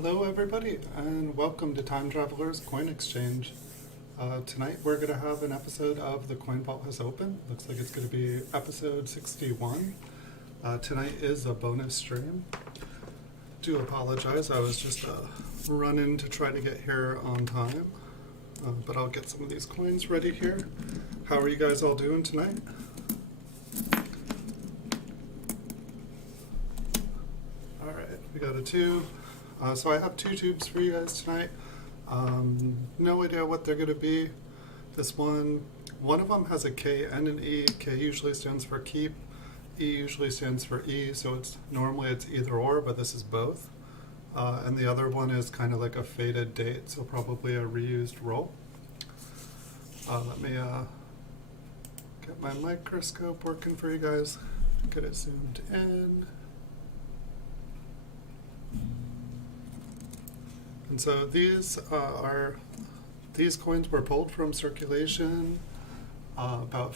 Hello everybody and welcome to Time Traveler's Coin Exchange. Tonight we're going to have an episode of The Coin Vault Has Opened. Looks like it's going to be episode 61. Tonight is a bonus stream. Do apologize, I was just running to try to get here on time. But I'll get some of these coins ready here. How are you guys all doing tonight? Alright, we got a 2. So I have 2 tubes for you guys tonight. No idea what they're going to be. This one of them has a K and an E. K usually stands for keep. E usually stands for E, so normally it's either or, but this is both. And the other one is kind of like a faded date, so probably a reused roll. Let me get my microscope working for you guys. Get it zoomed in. And so these coins were pulled from circulation about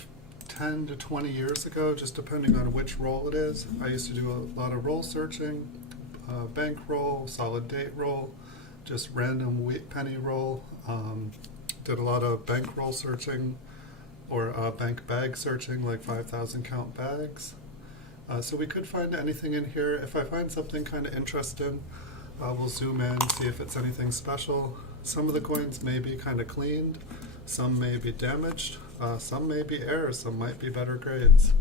10 to 20 years ago, just depending on which roll it is. I used to do a lot of roll searching, bank roll, solid date roll, just random penny roll. Did a lot of bank roll searching or bank bag searching, like 5,000 count bags. So we could find anything in here. If I find something kind of interesting, we'll zoom in, see if it's anything special. Some of the coins may be kind of cleaned, some may be damaged, some may be errors, some might be better grades.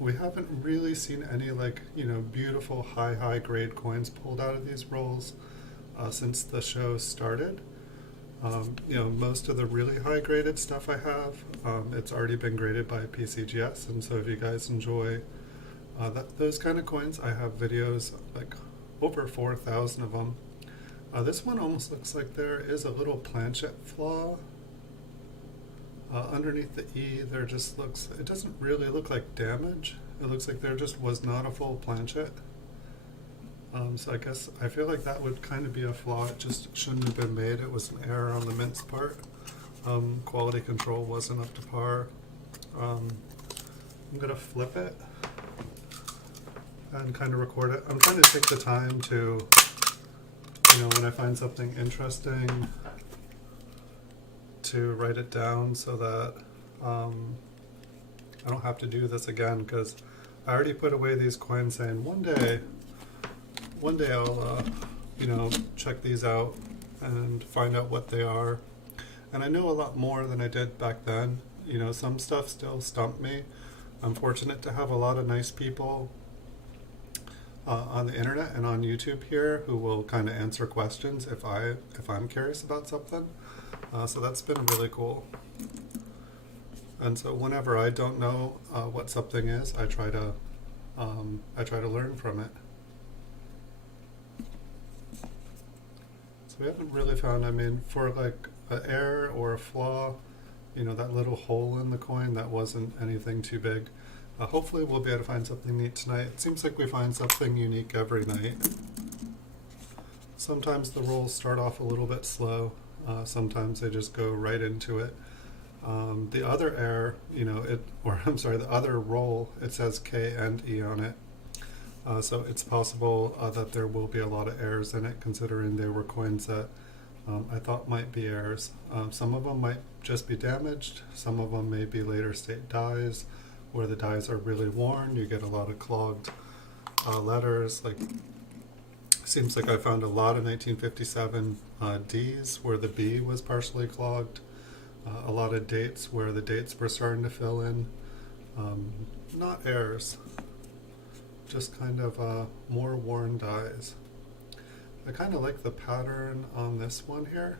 We haven't really seen any beautiful high grade coins pulled out of these rolls since the show started. Most of the really high graded stuff I have, it's already been graded by PCGS, and so if you guys enjoy those kind of coins, I have videos like over 4,000 of them. This one almost looks like there is a little planchet flaw. Underneath the E, there just looks, it doesn't really look like damage. It looks like there just was not a full planchet. So I feel like that would kind of be a flaw. It just shouldn't have been made. It was an error on the mint's part. Quality control wasn't up to par. I'm gonna flip it and kind of record it. I'm trying to take the time to, when I find something interesting, to write it down so that I don't have to do this again, because I already put away these coins saying one day I'll check these out and find out what they are. And I know a lot more than I did back then. Some stuff still stumped me. I'm fortunate to have a lot of nice people on the internet and on YouTube here who will kind of answer questions if I'm curious about something. So that's been really cool. And so whenever I don't know what something is, I try to learn from it. So we haven't really found, for like an error or a flaw, that little hole in the coin, that wasn't anything too big. Hopefully we'll be able to find something neat tonight. It seems like we find something unique every night. Sometimes the rolls start off a little bit slow. Sometimes they just go right into it. The other error, the other roll, it says K and E on it. So it's possible that there will be a lot of errors in it, considering they were coins that I thought might be errors. Some of them might just be damaged. Some of them may be later state dies, where the dies are really worn. You get a lot of clogged letters. Seems like I found a lot of 1957 Ds where the B was partially clogged. A lot of dates where the dates were starting to fill in. Not errors, just kind of more worn dies. I kind of like the pattern on this one here.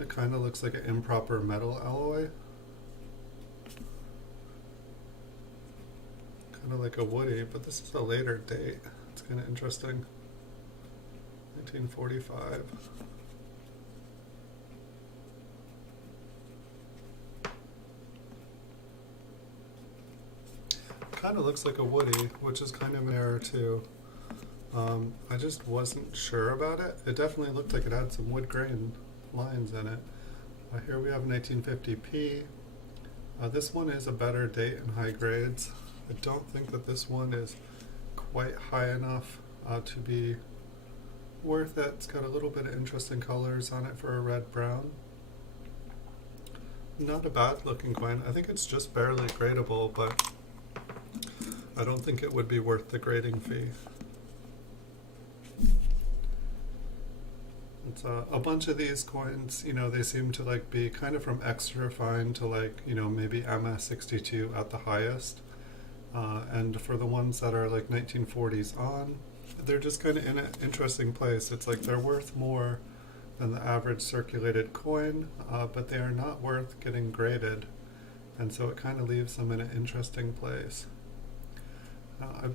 It kind of looks like an improper metal alloy. Kind of like a woody, but this is a later date. It's kind of interesting. 1945. Kind of looks like a woody, which is kind of an error too. I just wasn't sure about it. It definitely looked like it had some wood grain lines in it. Here we have 1950p. This one is a better date and high grades. I don't think that this one is quite high enough to be worth it. It's got a little bit of interesting colors on it for a red brown. Not a bad looking coin. I think it's just barely gradable, but I don't think it would be worth the grading fee. It's a bunch of these coins, you know, they seem to like be kind of from extra fine to like, you know, maybe MS62 at the highest. And for the ones that are like 1940s on, they're just kind of in an interesting place. It's like they're worth more than the average circulated coin, but they are not worth getting graded. And so it kind of leaves them in an interesting place. I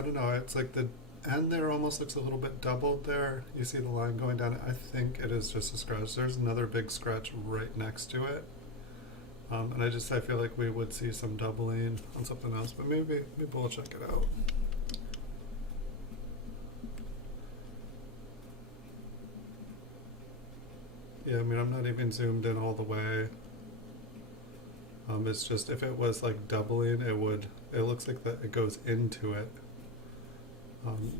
don't know, it's like the end there almost looks a little bit doubled there. You see the line going down. I think it is just a scratch. There's another big scratch right next to it. And I feel like we would see some doubling on something else, but maybe we'll check it out. Yeah, I mean, I'm not even zoomed in all the way. It's just, if it was like doubling, it looks like that it goes into it.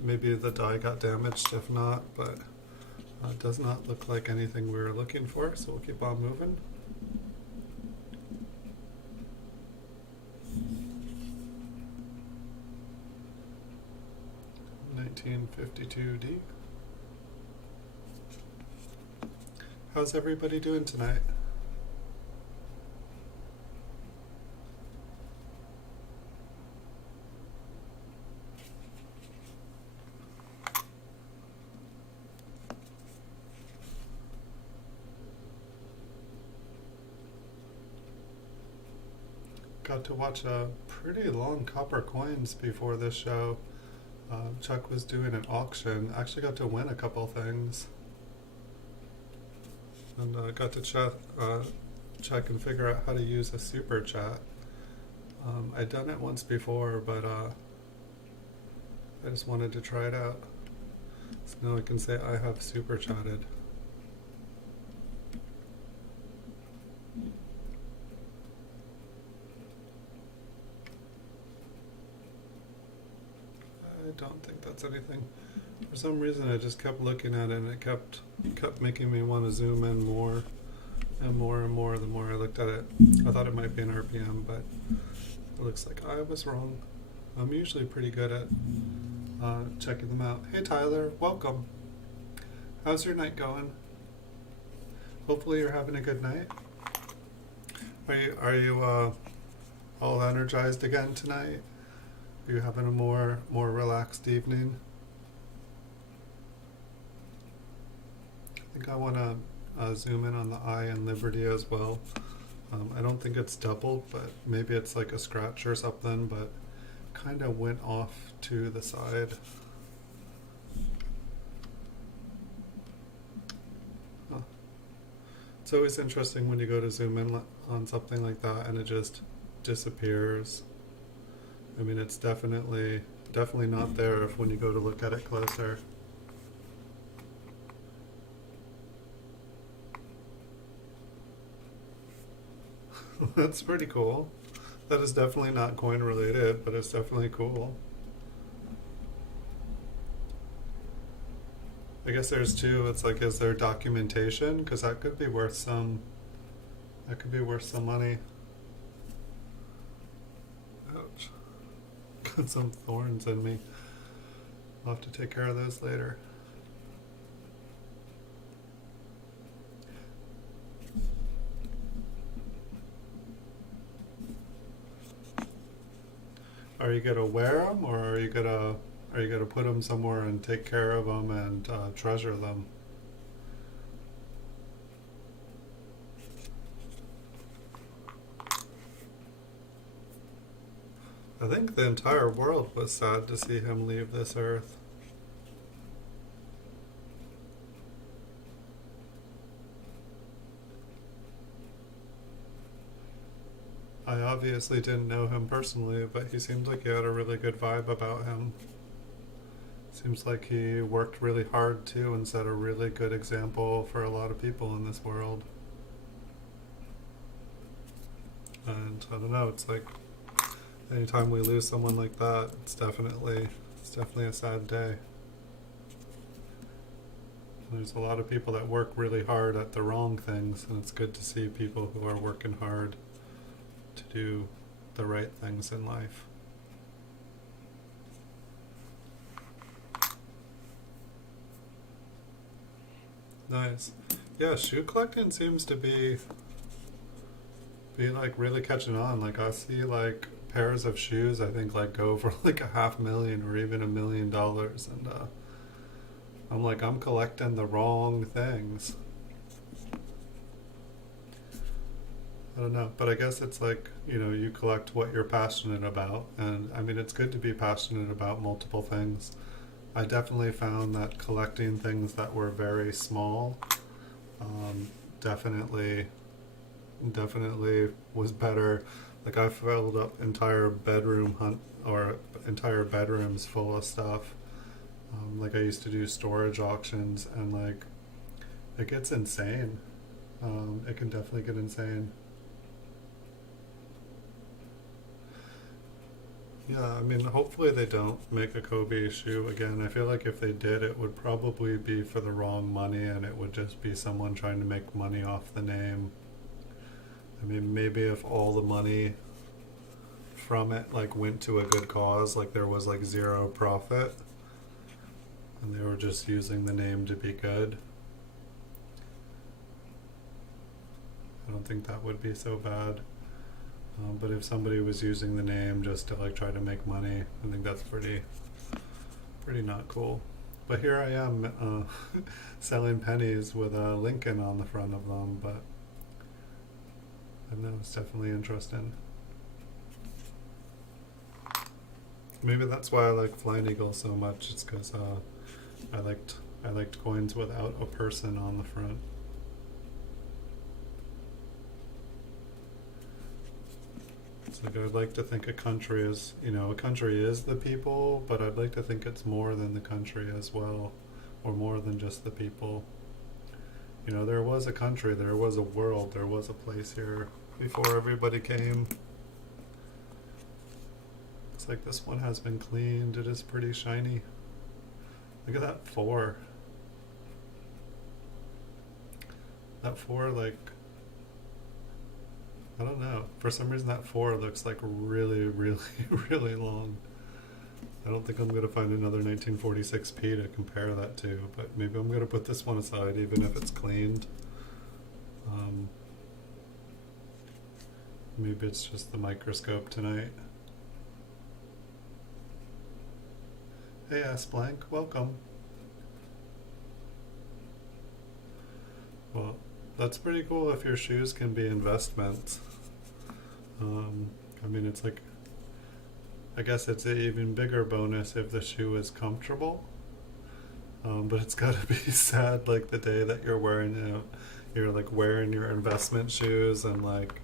Maybe the die got damaged, if not, but it does not look like anything we were looking for, so we'll keep on moving. $19.52D. How's everybody doing tonight? Got to watch a pretty long Copper Coins before this show. Chuck was doing an auction. Actually got to win a couple things. And got to check and figure out how to use a super chat. I'd done it once before, but I just wanted to try it out. So now I can say I have super chatted. I don't think that's anything. For some reason I just kept looking at it and it kept making me want to zoom in more and more and more the more I looked at it. I thought it might be an RPM, but it looks like I was wrong. I'm usually pretty good at checking them out. Hey Tyler, welcome. How's your night going? Hopefully you're having a good night. Are you all energized again tonight? Are you having a more relaxed evening? I think I want to zoom in on the eye and Liberty as well. I don't think it's doubled, but maybe it's like a scratch or something, but kind of went off to the side. Huh. It's always interesting when you go to zoom in on something like that and it just disappears. I mean, it's definitely not there if when you go to look at it closer. That's pretty cool. That is definitely not coin related, but it's definitely cool. I guess there's two. It's like, is there documentation? Because that could be worth some. That could be worth some money. Ouch. Got some thorns in me. I'll have to take care of those later. Are you gonna wear them, or are you gonna put them somewhere and take care of them and treasure them? I think the entire world was sad to see him leave this earth. I obviously didn't know him personally, but he seemed like he had a really good vibe about him. Seems like he worked really hard too and set a really good example for a lot of people in this world. And I don't know, it's like anytime we lose someone like that, it's definitely a sad day. There's a lot of people that work really hard at the wrong things, and it's good to see people who are working hard to do the right things in life. Nice. Yeah, shoe collecting seems to be like really catching on. Like I see like pairs of shoes I think like go for like $500,000 or even $1 million, and I'm like, I'm collecting the wrong things. I don't know, but I guess it's like, you collect what you're passionate about, and I mean it's good to be passionate about multiple things. I definitely found that collecting things that were very small definitely was better. Like I filled up entire bedrooms full of stuff. Like I used to do storage auctions, and like it gets insane. It can definitely get insane. Yeah, I mean, hopefully they don't make a Kobe shoe again. I feel like if they did, it would probably be for the wrong money, and it would just be someone trying to make money off the name. I mean, maybe if all the money from it like went to a good cause, like there was like zero profit, and they were just using the name to be good, I don't think that would be so bad. But if somebody was using the name just to like try to make money, I think that's pretty not cool. But here I am selling pennies with a Lincoln on the front of them, but I don't know, it's definitely interesting. Maybe that's why I like Flying Eagle so much. It's because I liked coins without a person on the front. It's like I'd like to think a country is the people, but I'd like to think it's more than the country as well, or more than just the people. There was a country, there was a world, there was a place here before everybody came. Looks like this one has been cleaned. It is pretty shiny. Look at that 4. That 4, like, I don't know. For some reason that 4 looks like really, really, really long. I don't think I'm going to find another 1946p to compare that to, but maybe I'm going to put this one aside even if it's cleaned. Maybe it's just the microscope tonight. Hey Blank, welcome. Well, that's pretty cool if your shoes can be investments. I mean, it's like, I guess it's an even bigger bonus if the shoe is comfortable. But it's gotta be sad like the day that you're wearing you're like wearing your investment shoes, and like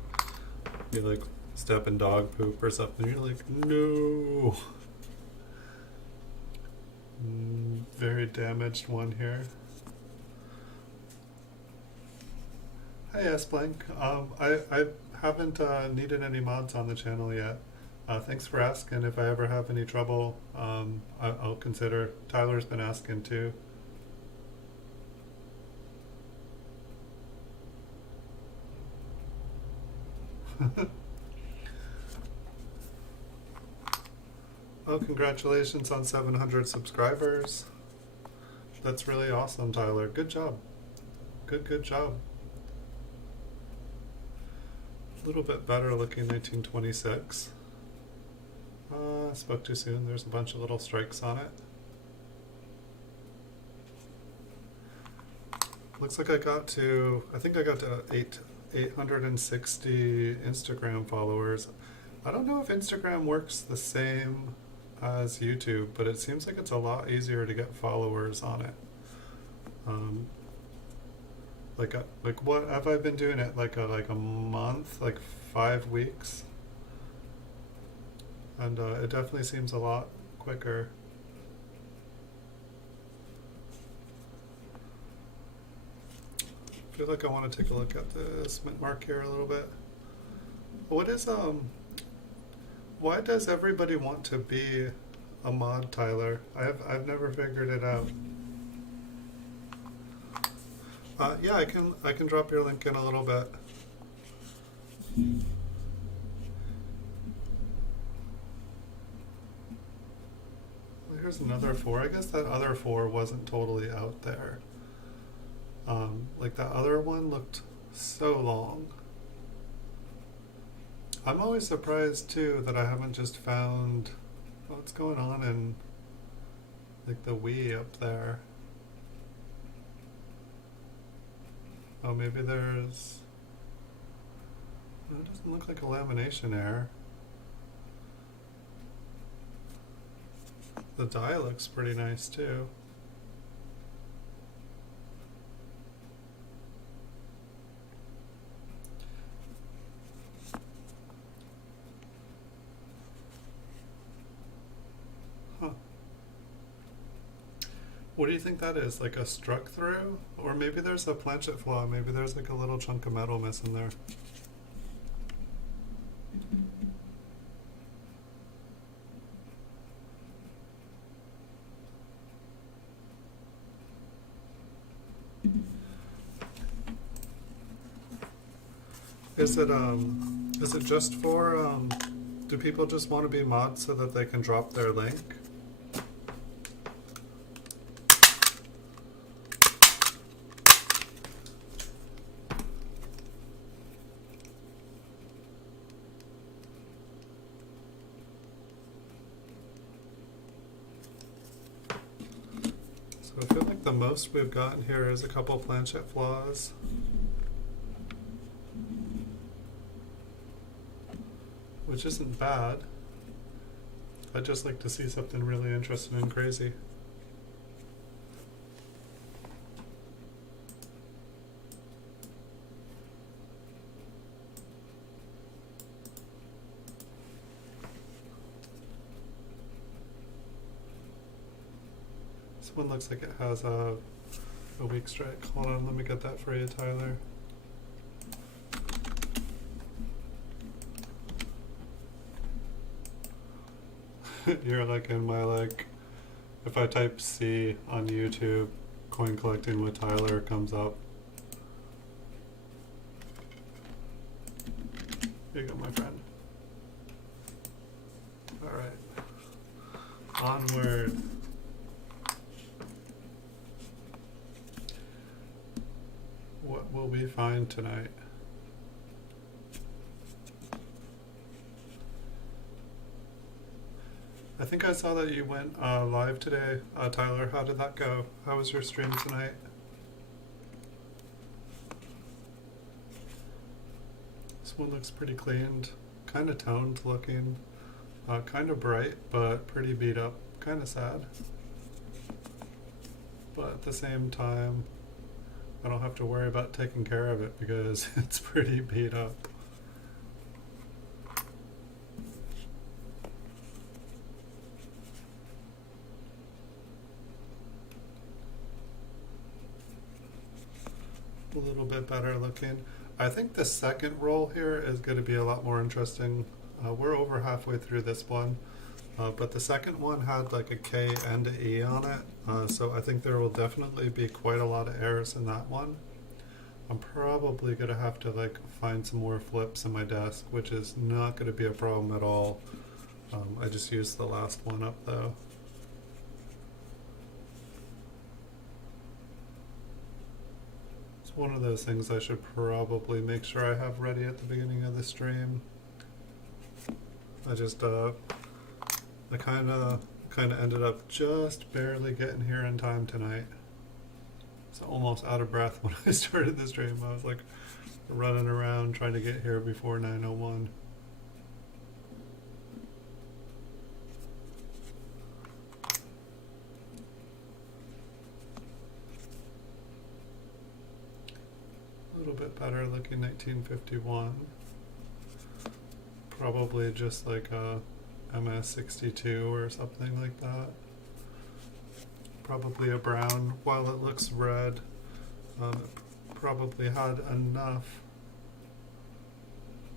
you like step in dog poop or something, you're like, no. Very damaged one here. Hi Blank. I haven't needed any mods on the channel yet. Thanks for asking. If I ever have any trouble, I'll consider. Tyler's been asking too. Oh, congratulations on 700 subscribers. That's really awesome, Tyler. Good job. Good job. A little bit better looking 1926. Spoke too soon. There's a bunch of little strikes on it. Looks like I think I got to 860 Instagram followers. I don't know if Instagram works the same as YouTube, but it seems like it's a lot easier to get followers on it. Like what have I been doing it like a month, like 5 weeks, and it definitely seems a lot quicker. I feel like I want to take a look at this mint mark here a little bit. What is why does everybody want to be a mod, Tyler? I've never figured it out. Yeah, I can drop your link in a little bit. Well, here's another 4. I guess that other 4 wasn't totally out there. Like that other one looked so long. I'm always surprised too that I haven't just found what's going on in like the Wii up there. Oh, maybe there's. It doesn't look like a lamination error. The die looks pretty nice too. Huh. What do you think that is? Like a struck through? Or maybe there's a planchet flaw. Maybe there's like a little chunk of metal missing there. Is it just for do people just want to be mods so that they can drop their link? So I feel like the most we've gotten here is a couple planchet flaws. Which isn't bad. I'd just like to see something really interesting and crazy. This one looks like it has a weak strike. Hold on, let me get that for you, Tyler. You're like in my like, if I type C on YouTube, coin collecting with Tyler comes up. Here you go, my friend. Alright. Onward. What will we find tonight? I think I saw that you went live today, Tyler. How did that go? How was your stream tonight? This one looks pretty cleaned, kind of toned looking, kind of bright, but pretty beat up, kind of sad. But at the same time, I don't have to worry about taking care of it because it's pretty beat up. A little bit better looking. I think the second roll here is going to be a lot more interesting. We're over halfway through this one, but the second one had like a K and an E on it, so I think there will definitely be quite a lot of errors in that one. I'm probably going to have to like find some more flips in my desk, which is not going to be a problem at all. I just used the last one up though. One of those things I should probably make sure I have ready at the beginning of the stream. I just I kind of ended up just barely getting here in time tonight. So almost out of breath when I started the stream. I was like running around trying to get here before 9:01. A little bit better looking 1951. Probably just like a MS62 or something like that. Probably a brown. While it looks red, it probably had enough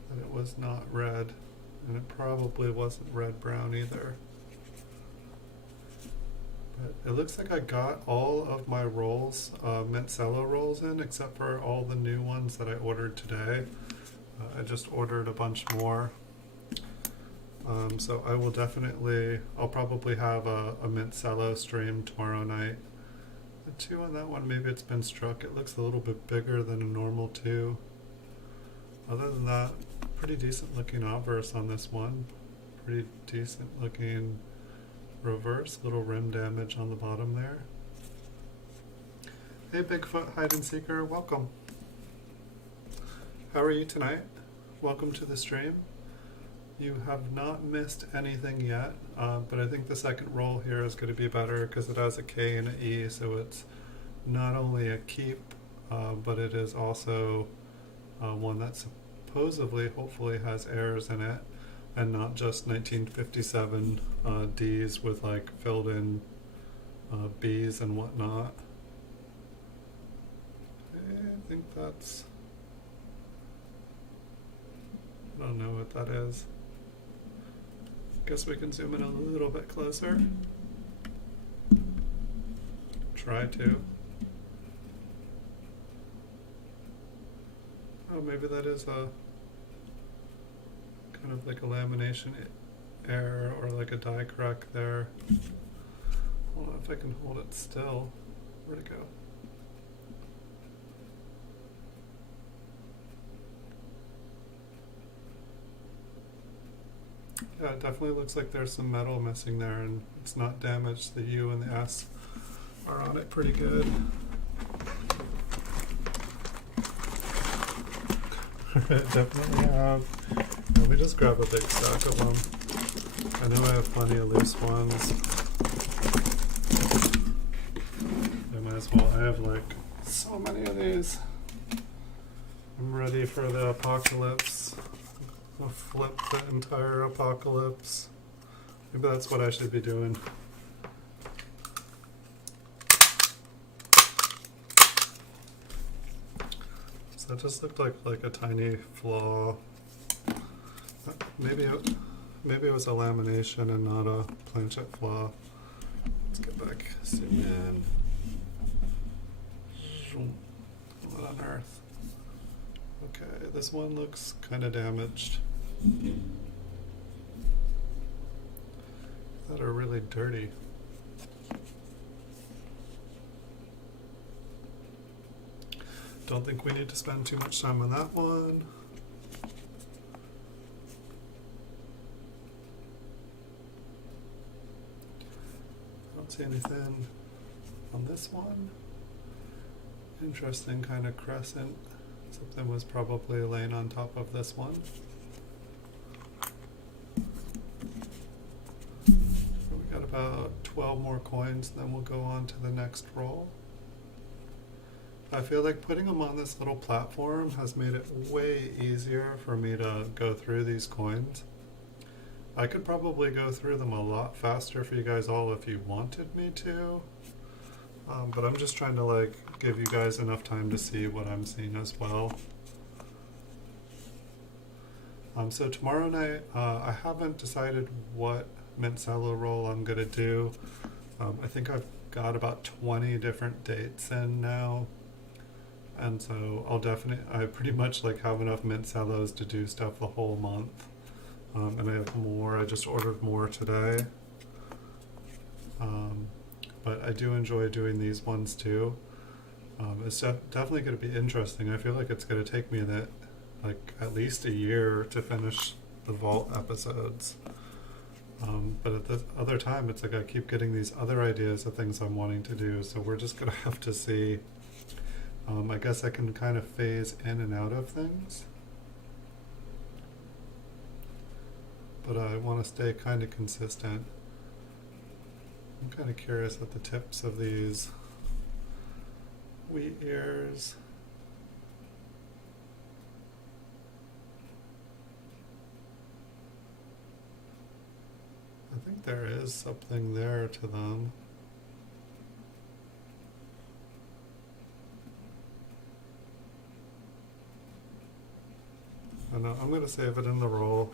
that it was not red, and it probably wasn't red-brown either. It looks like I got all of my rolls, mint cello rolls in, except for all the new ones that I ordered today. I just ordered a bunch more. So I will definitely, I'll probably have a mint cello stream tomorrow night. The 2 on that one, maybe it's been struck. It looks a little bit bigger than a normal 2. Other than that, pretty decent looking obverse on this one. Pretty decent looking reverse, little rim damage on the bottom there. Hey Bigfoot Hide and Seeker, welcome. How are you tonight? Welcome to the stream. You have not missed anything yet, but I think the second roll here is going to be better because it has a K and an E, so it's not only a keep, but it is also one that supposedly, hopefully, has errors in it, and not just 1957 Ds with like filled in Bs and whatnot. I think that's, I don't know what that is. Guess we can zoom in a little bit closer. Try to. Oh, maybe that is a kind of like a lamination error or like a die crack there. Hold on, if I can hold it still. Where'd it go? Yeah, it definitely looks like there's some metal missing there, and it's not damaged. The U and the S are on it pretty good. Definitely have. Let me just grab a big stack of them. I know I have plenty of loose ones. I might as well. I have like so many of these. I'm ready for the apocalypse. I'll flip the entire apocalypse. Maybe that's what I should be doing. So that just looked like a tiny flaw. Maybe it was a lamination and not a planchette flaw. Let's get back, zoom in. What on earth? Okay, this one looks kind of damaged. That are really dirty. Don't think we need to spend too much time on that one. Don't see anything on this one. Interesting kind of crescent. Something was probably laying on top of this one. We got about 12 more coins, then we'll go on to the next roll. I feel like putting them on this little platform has made it way easier for me to go through these coins. I could probably go through them a lot faster for you guys all if you wanted me to. But I'm just trying to like give you guys enough time to see what I'm seeing as well. So tomorrow night, I haven't decided what mint cello roll I'm gonna do. I think I've got about 20 different dates in now. And so I pretty much like have enough mint cellos to do stuff the whole month. And I have more, I just ordered more today. But I do enjoy doing these ones too. It's definitely going to be interesting. I feel like it's going to take me like at least a year to finish the vault episodes. But at the other time, it's like I keep getting these other ideas of things I'm wanting to do. So we're just going to have to see. I guess I can kind of phase in and out of things. But I want to stay kind of consistent. I'm kind of curious at the tips of these wheat ears. I think there is something there to them. I know, I'm going to save it in the roll.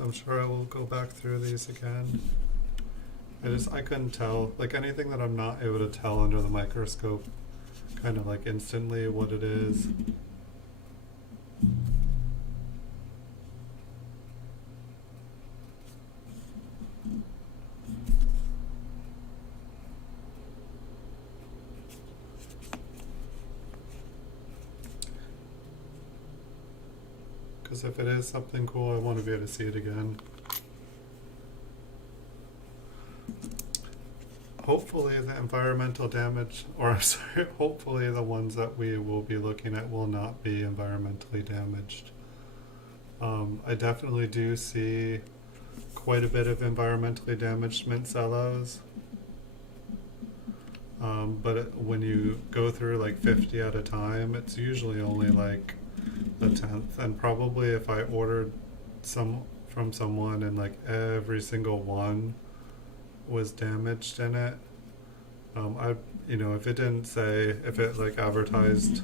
I'm sure I will go back through these again. I couldn't tell, like anything that I'm not able to tell under the microscope, kind of like instantly what it is. Because if it is something cool, I want to be able to see it again. Hopefully the environmental damage, or I'm sorry, hopefully the ones that we will be looking at will not be environmentally damaged. I definitely do see quite a bit of environmentally damaged mint cellos. But when you go through like 50 at a time, it's usually only like a tenth. And probably if I ordered some from someone and like every single one was damaged in it, if it didn't say, if it like advertised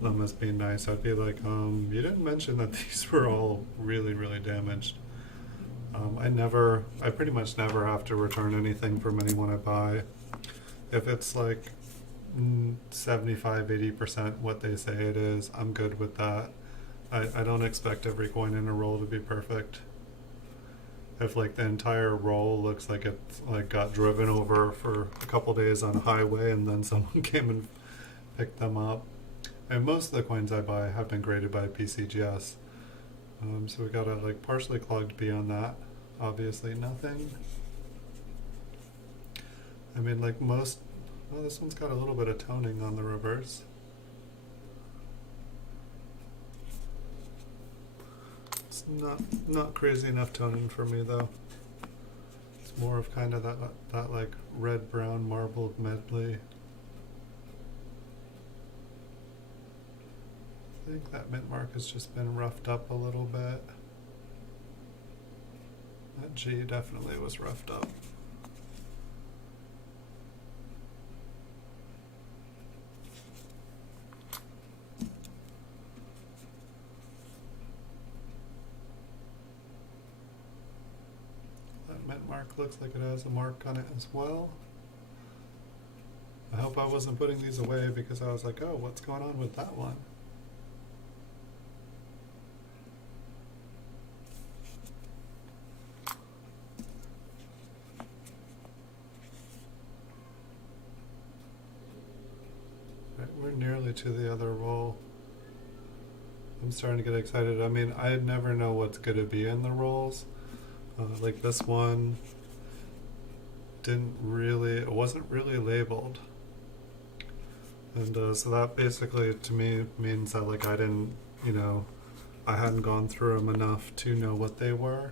them as being nice, I'd be like, you didn't mention that these were all really, really damaged. I pretty much never have to return anything from anyone I buy. If it's like 75-80% what they say it is, I'm good with that. I don't expect every coin in a roll to be perfect. If like the entire roll looks like it like got driven over for a couple days on a highway and then someone came and picked them up. And most of the coins I buy have been graded by PCGS. So we got a like partially clogged B on that. Obviously nothing. I mean like most, well, this one's got a little bit of toning on the reverse. It's not crazy enough toning for me though. It's more of kind of that like red brown marbled medley. I think that mint mark has just been roughed up a little bit. That G definitely was roughed up. That mint mark looks like it has a mark on it as well. I hope I wasn't putting these away because I was like, oh, what's going on with that one? We're nearly to the other roll. I'm starting to get excited. I mean, I never know what's going to be in the rolls. Like this one it wasn't really labeled. And so that basically to me means that like I hadn't gone through them enough to know what they were.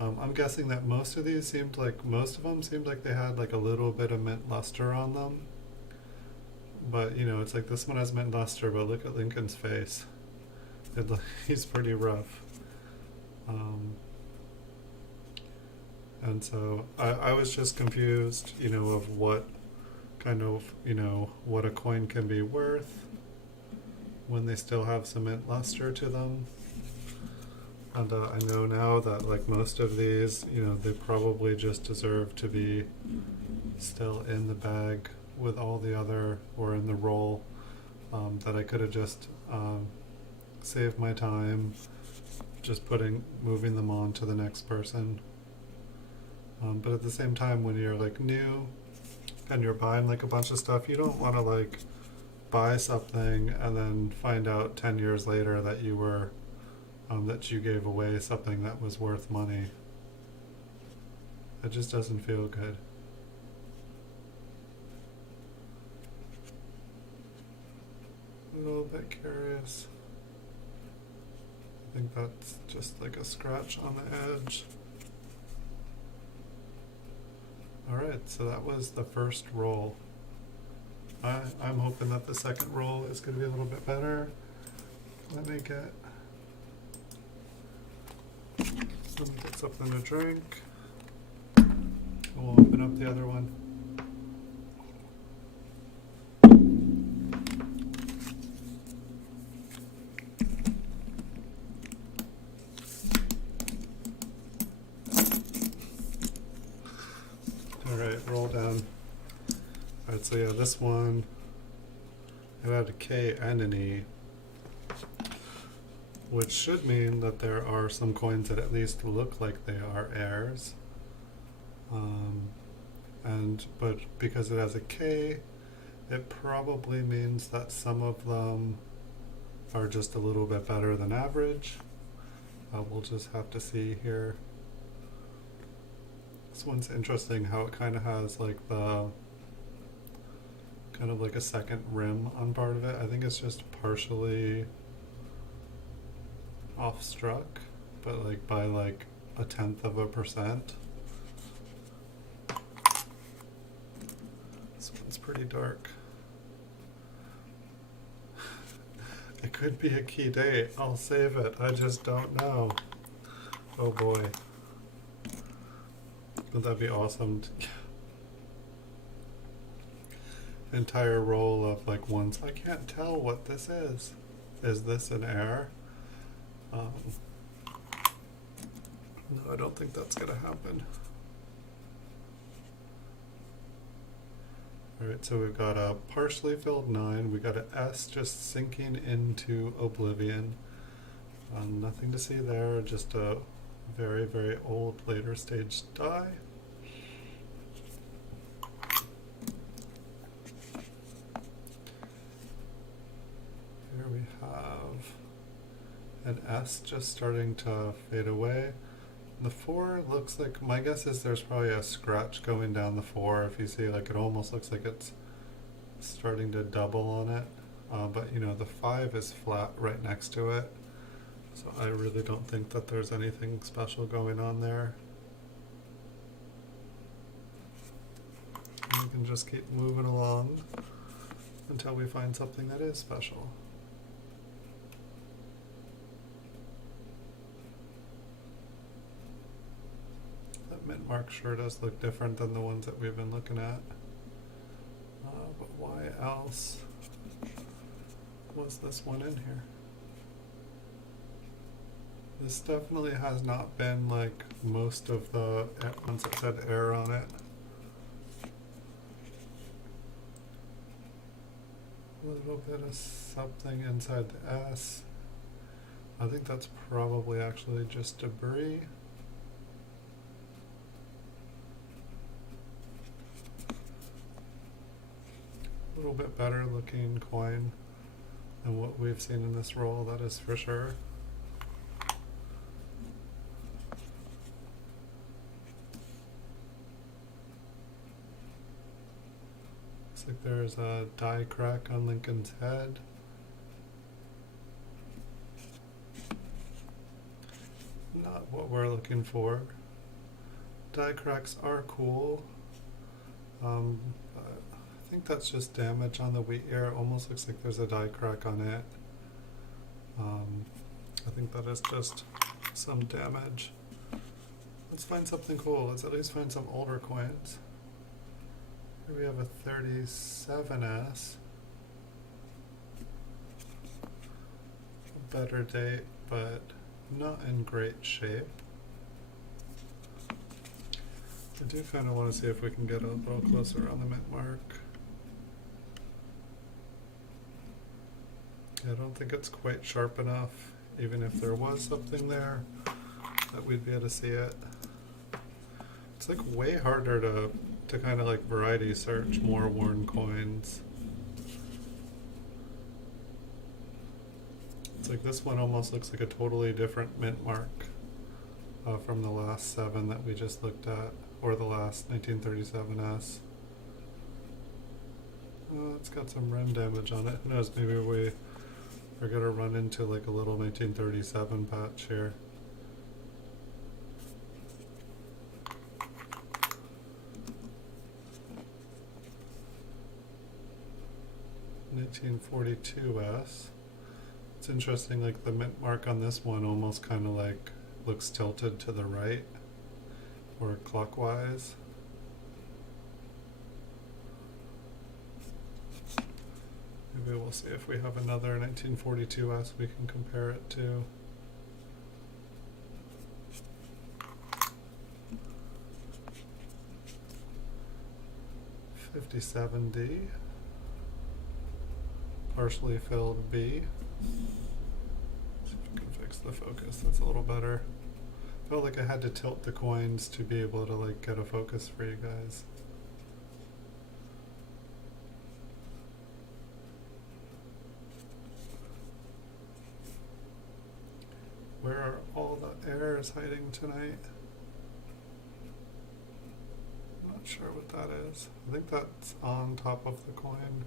I'm guessing that most of them seemed like they had like a little bit of mint luster on them. But it's like this one has mint luster, but look at Lincoln's face. He's pretty rough. And so I was just confused, of what kind of, what a coin can be worth when they still have some mint luster to them. And I know now that like most of these, they probably just deserve to be still in the bag with all the other, or in the roll, that I could have just saved my time just moving them on to the next person. But at the same time, when you're like new and you're buying like a bunch of stuff, you don't want to like buy something and then find out 10 years later that that you gave away something that was worth money. It just doesn't feel good. A little bit curious. I think that's just like a scratch on the edge. Alright, so that was the first roll. I'm hoping that the second roll is going to be a little bit better. Let me get something to drink. We'll open up the other one. So yeah, this one, it had a K and an E, which should mean that there are some coins that at least look like they are heirs. But because it has a K, it probably means that some of them are just a little bit better than average. We'll just have to see here. This one's interesting how it kind of has like the kind of like a second rim on part of it. I think it's just partially off struck, but like by like 0.1%. This one's pretty dark. It could be a key date. I'll save it. I just don't know. Oh boy. Would that be awesome? Entire roll of like ones. I can't tell what this is. Is this an error? No, I don't think that's gonna happen. Alright, so we've got a partially filled 9. We got an S just sinking into oblivion. Nothing to see there, just a very, very old later stage die. Here we have an S just starting to fade away. The 4 looks like, my guess is there's probably a scratch going down the 4. If you see, like, it almost looks like it's starting to double on it. But you know, the 5 is flat right next to it. So I really don't think that there's anything special going on there. We can just keep moving along until we find something that is special. That mint mark sure does look different than the ones that we've been looking at. But why else was this one in here? This definitely has not been like most of the ones that said error on it. A little bit of something inside the S. I think that's probably actually just debris. A little bit better looking coin than what we've seen in this roll, that is for sure. Looks like there's a die crack on Lincoln's head. Not what we're looking for. Die cracks are cool. I think that's just damage on the wheat ear. It almost looks like there's a die crack on it. I think that is just some damage. Let's find something cool. Let's at least find some older coins. Here we have a 37S. A better date, but not in great shape. I do kind of want to see if we can get a little closer on the mint mark. I don't think it's quite sharp enough, even if there was something there, that we'd be able to see it. It's like way harder to kind of like variety search more worn coins. It's like this one almost looks like a totally different mint mark from the last 7 that we just looked at, or the last 1937S. It's got some rim damage on it. Who knows, maybe we're going to run into like a little 1937 patch here. $1942S. It's interesting, like the mint mark on this one almost kind of like looks tilted to the right or clockwise. Maybe we'll see if we have another 1942S we can compare it to. 57D. Partially filled B. See if I can fix the focus, that's a little better. Felt like I had to tilt the coins to be able to like get a focus for you guys. Where are all the errors hiding tonight? I'm not sure what that is. I think that's on top of the coin.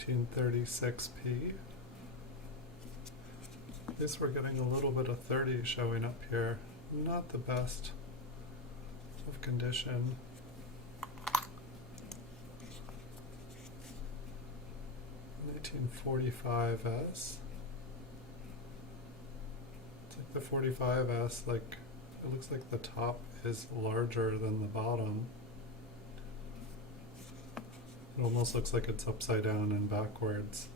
$19.36p. At least we're getting a little bit of 30 showing up here. Not the best of condition. $19.45s. It's like the 45s, like it looks like the top is larger than the bottom. It almost looks like it's upside down and backwards.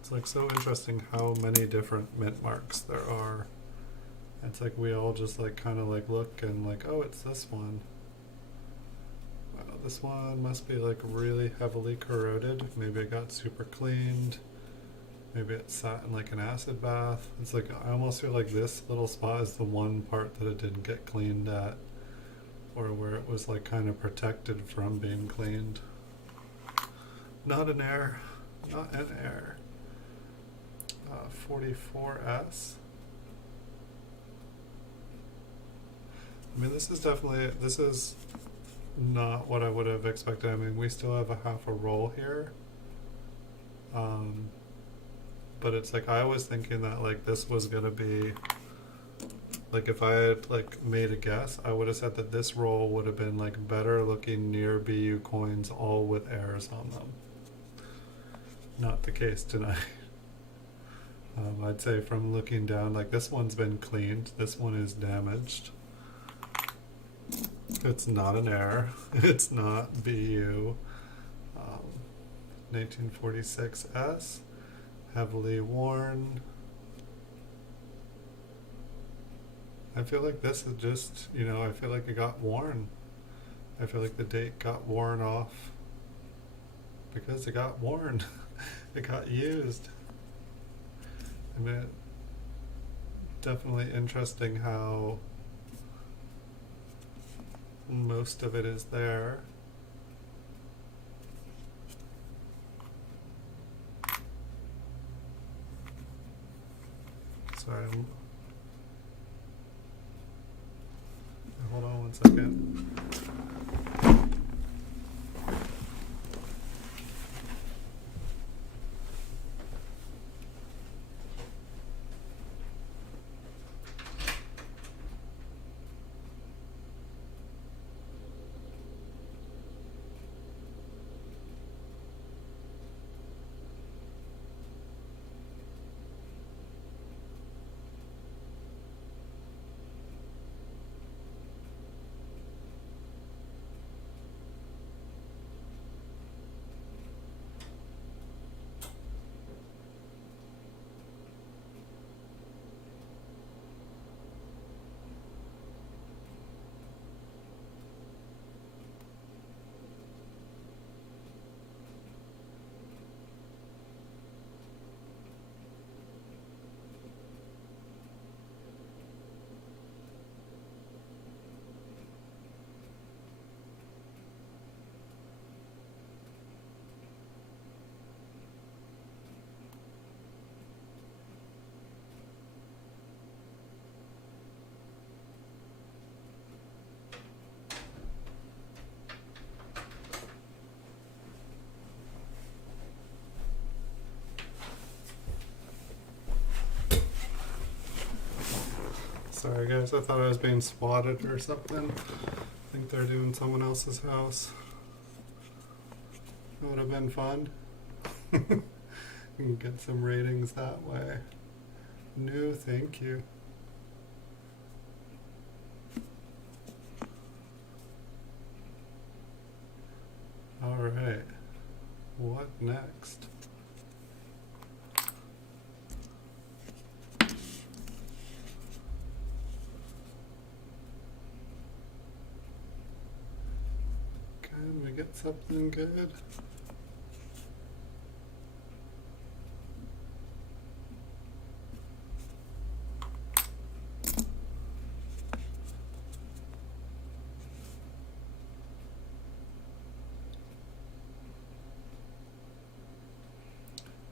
It's like so interesting how many different mint marks there are. It's like we all just like kind of like look and like, oh, it's this one. Wow, this one must be like really heavily corroded. Maybe it got super cleaned. Maybe it sat in like an acid bath. It's like I almost feel like this little spot is the one part that it didn't get cleaned at, or where it was like kind of protected from being cleaned. Not an error, not an error. 44s. I mean, this is definitely, this is not what I would have expected. I mean, we still have a half a roll here. But it's like, I was thinking that like this was gonna be, like if I had like made a guess, I would have said that this roll would have been like better looking near BU coins, all with errors on them. Not the case tonight. I'd say from looking down, like this one's been cleaned, this one is damaged. It's not an error, it's not BU. 1946S, heavily worn. I feel like this is just, you know, I feel like it got worn. I feel like the date got worn off because it got worn. It got used. I mean, definitely interesting how most of it is there. Sorry, hold on 1 second. Sorry guys, I thought I was being swatted or something. I think they're doing someone else's house. That would have been fun. You can get some ratings that way. No, thank you. Alright. What next. Can we get something good?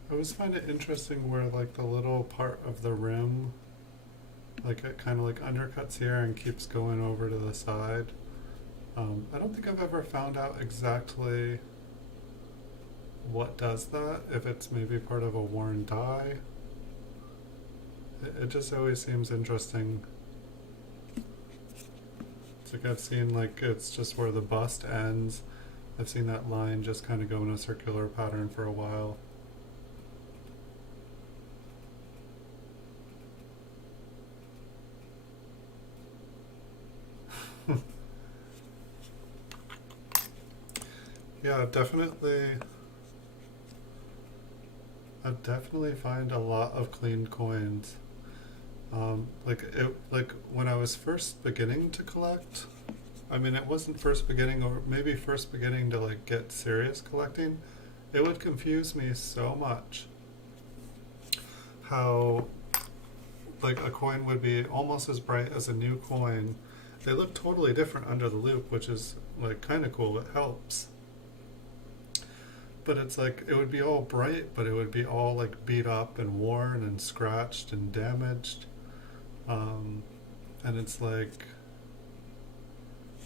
I always find it interesting where like the little part of the rim, like it kind of like undercuts here and keeps going over to the side. I don't think I've ever found out exactly what does that, if it's maybe part of a worn die. It just always seems interesting. It's like I've seen like it's just where the bust ends. I've seen that line just kind of go in a circular pattern for a while. Yeah, I've definitely find a lot of clean coins. Like when I was first beginning to collect, I mean, it wasn't first beginning, or maybe first beginning to like get serious collecting. It would confuse me so much how like a coin would be almost as bright as a new coin. They look totally different under the loupe, which is like kind of cool. It helps. But it's like it would be all bright, but it would be all like beat up and worn and scratched and damaged. And it's like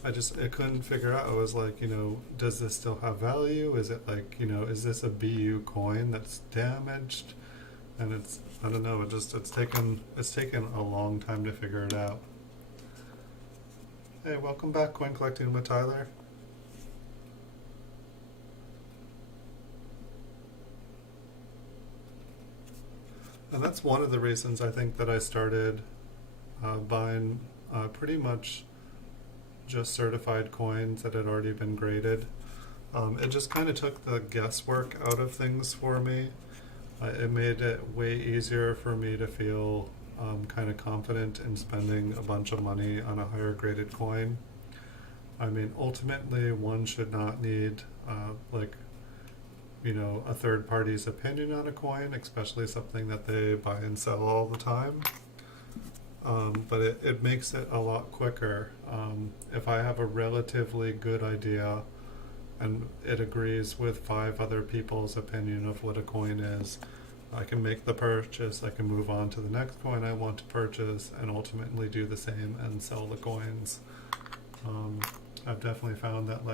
I couldn't figure out. I was like, does this still have value? Is it like, is this a BU coin that's damaged? And I don't know. It's taken a long time to figure it out. Hey, welcome back, Coin Collecting with Tyler. And that's one of the reasons I think that I started buying pretty much just certified coins that had already been graded. It just kind of took the guesswork out of things for me. It made it way easier for me to feel kind of confident in spending a bunch of money on a higher graded coin. I mean, ultimately, one should not need a third party's opinion on a coin, especially something that they buy and sell all the time. But it makes it a lot quicker. If I have a relatively good idea and it agrees with 5 other people's opinion of what a coin is, I can make the purchase, I can move on to the next coin I want to purchase, and ultimately do the same and sell the coins. I've definitely found that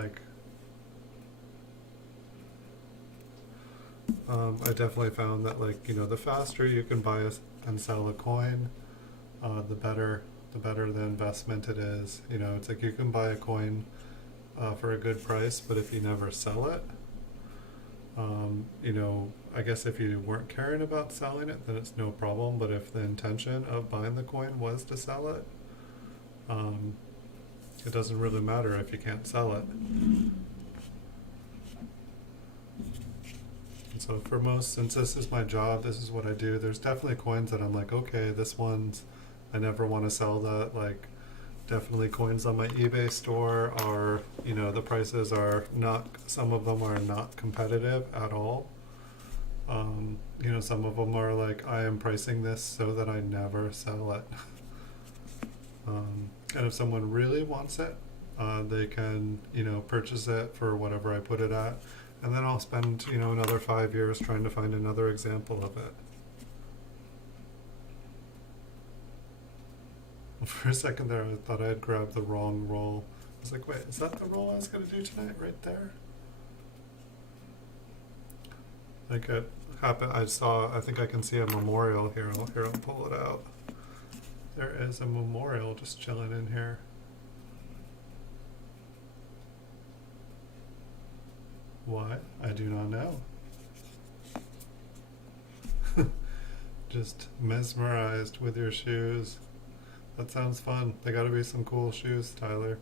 the faster you can buy and sell a coin, the better the investment it is. It's like you can buy a coin for a good price, but if you never sell it, I guess if you weren't caring about selling it, then it's no problem. But if the intention of buying the coin was to sell it, it doesn't really matter if you can't sell it. And so since this is my job, this is what I do, there's definitely coins that I'm like, okay, this one's, I never want to sell that. Like, definitely coins on my eBay store are, the prices are not, some of them are not competitive at all. Some of them are like, I am pricing this so that I never sell it. And if someone really wants it, they can, purchase it for whatever I put it at. And then I'll spend, another 5 years trying to find another example of it. For a second there, I thought I had grabbed the wrong roll. I was like, wait, is that the roll I was going to do tonight right there? Like it happened, I think I can see a memorial here. I'll pull it out. There is a memorial just chilling in here. Why? I do not know. Just mesmerized with your shoes. That sounds fun. They gotta be some cool shoes, Tyler.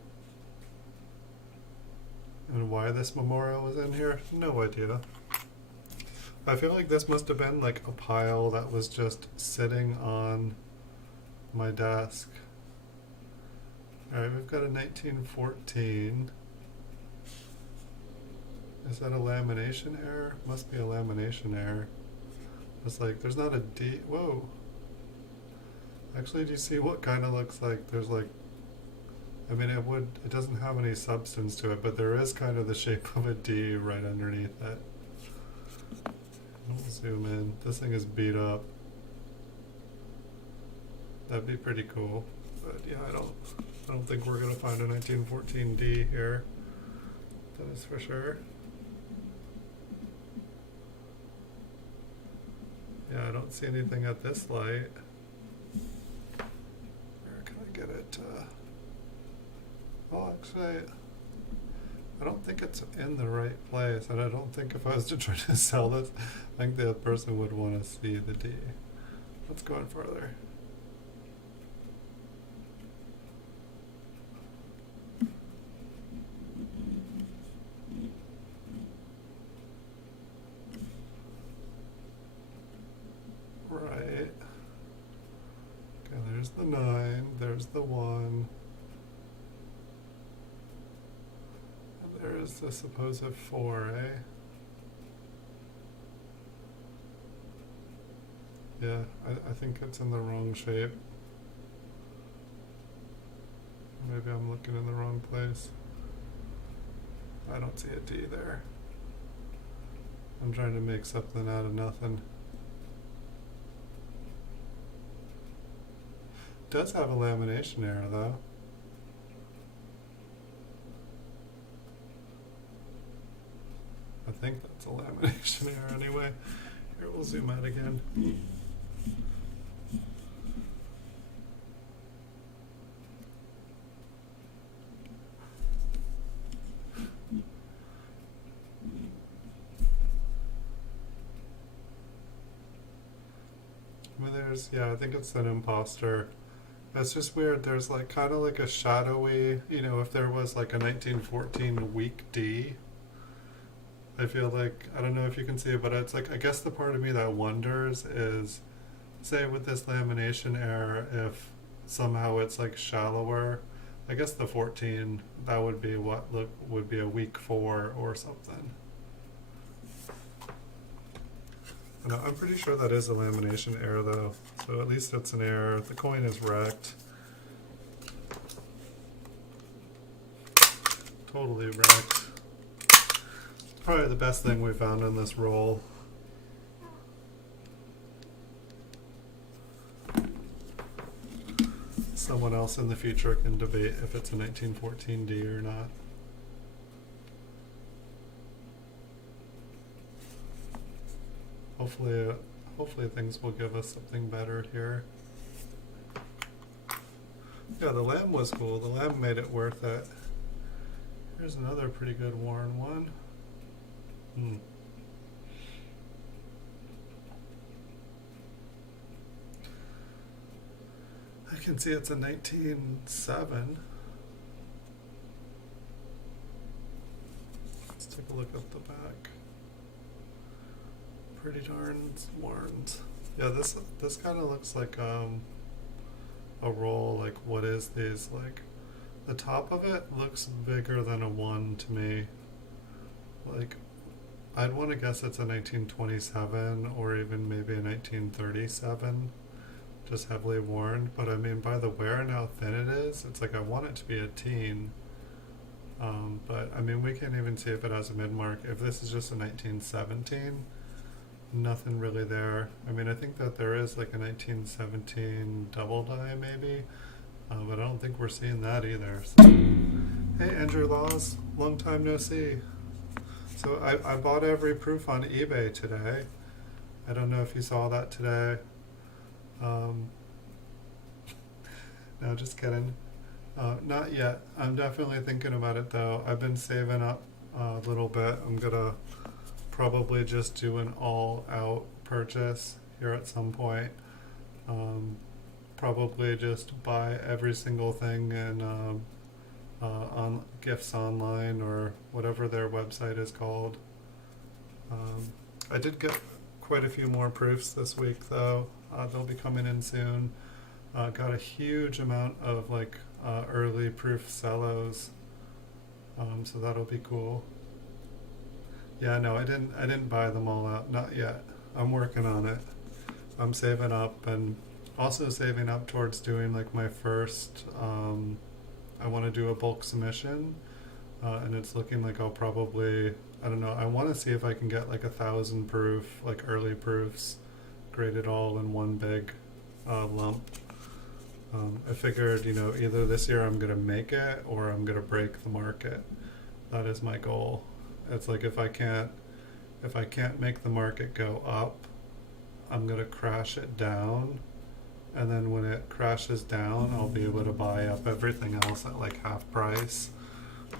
And why this memorial was in here? No idea. I feel like this must have been like a pile that was just sitting on my desk. Alright, we've got a 1914. Is that a lamination error? Must be a lamination error. It's like, there's not a D. Whoa. Actually, do you see what kind of looks like there's like, I mean, it doesn't have any substance to it, but there is kind of the shape of a D right underneath it. We'll zoom in. This thing is beat up. That'd be pretty cool. But yeah, I don't think we're gonna find a 1914 D here. That is for sure. Yeah, I don't see anything at this light. Where can I get it? Oh, actually, I don't think it's in the right place, and I don't think if I was to try to sell this, I think the person would want to see the D. Let's go in further. Right. Okay, there's the 9, there's the 1. And there's the supposed 4, eh? Yeah, I think it's in the wrong shape. Maybe I'm looking in the wrong place. I don't see a D there. I'm trying to make something out of nothing. Does have a lamination error though. I think that's a lamination error anyway. Here, we'll zoom out again. I mean, yeah, I think it's an imposter. It's just weird. There's like kind of like a shadowy, if there was like a 1914 weak D, I feel like, I don't know if you can see it, but it's like, I guess the part of me that wonders is, say with this lamination error, if somehow it's like shallower, I guess the 14, that would be would be a weak 4 or something. No, I'm pretty sure that is a lamination error though, so at least it's an error. The coin is wrecked. Totally wrecked. Probably the best thing we found in this roll. Someone else in the future can debate if it's a 1914 D or not. Hopefully things will give us something better here. Yeah, the lamb was cool. The lamb made it worth it. Here's another pretty good worn one. I can see it's a 1907. Let's take a look at the back. Pretty darn worn. Yeah, this kind of looks like a roll. Like, what is these? Like, the top of it looks bigger than a 1 to me. Like, I'd want to guess it's a 1927 or even maybe a 1937. Just heavily worn. But I mean, by the wear and how thin it is, it's like I want it to be a teen. But I mean, we can't even see if it has a mid-mark. If this is just a 1917, nothing really there. I mean, I think that there is like a 1917 double die maybe, but I don't think we're seeing that either. So. Hey Andrew Laws, long time no see. So I bought every proof on eBay today. I don't know if you saw that today. No, just kidding. Not yet. I'm definitely thinking about it though. I've been saving up a little bit. I'm gonna probably just do an all-out purchase here at some point. Probably just buy every single thing and on gifts online or whatever their website is called. I did get quite a few more proofs this week, though. They'll be coming in soon. Got a huge amount of like early proof cellos, so that'll be cool. Yeah, no, I didn't buy them all out, not yet. I'm working on it. I'm saving up and also saving up towards doing like my first. I want to do a bulk submission, and it's looking like I'll probably. I don't know. I want to see if I can get like 1,000 proof, like early proofs, graded all in one big lump. I figured, either this year I'm gonna make it or I'm gonna break the market. That is my goal. It's like if I can't make the market go up, I'm gonna crash it down, and then when it crashes down, I'll be able to buy up everything else at like half price.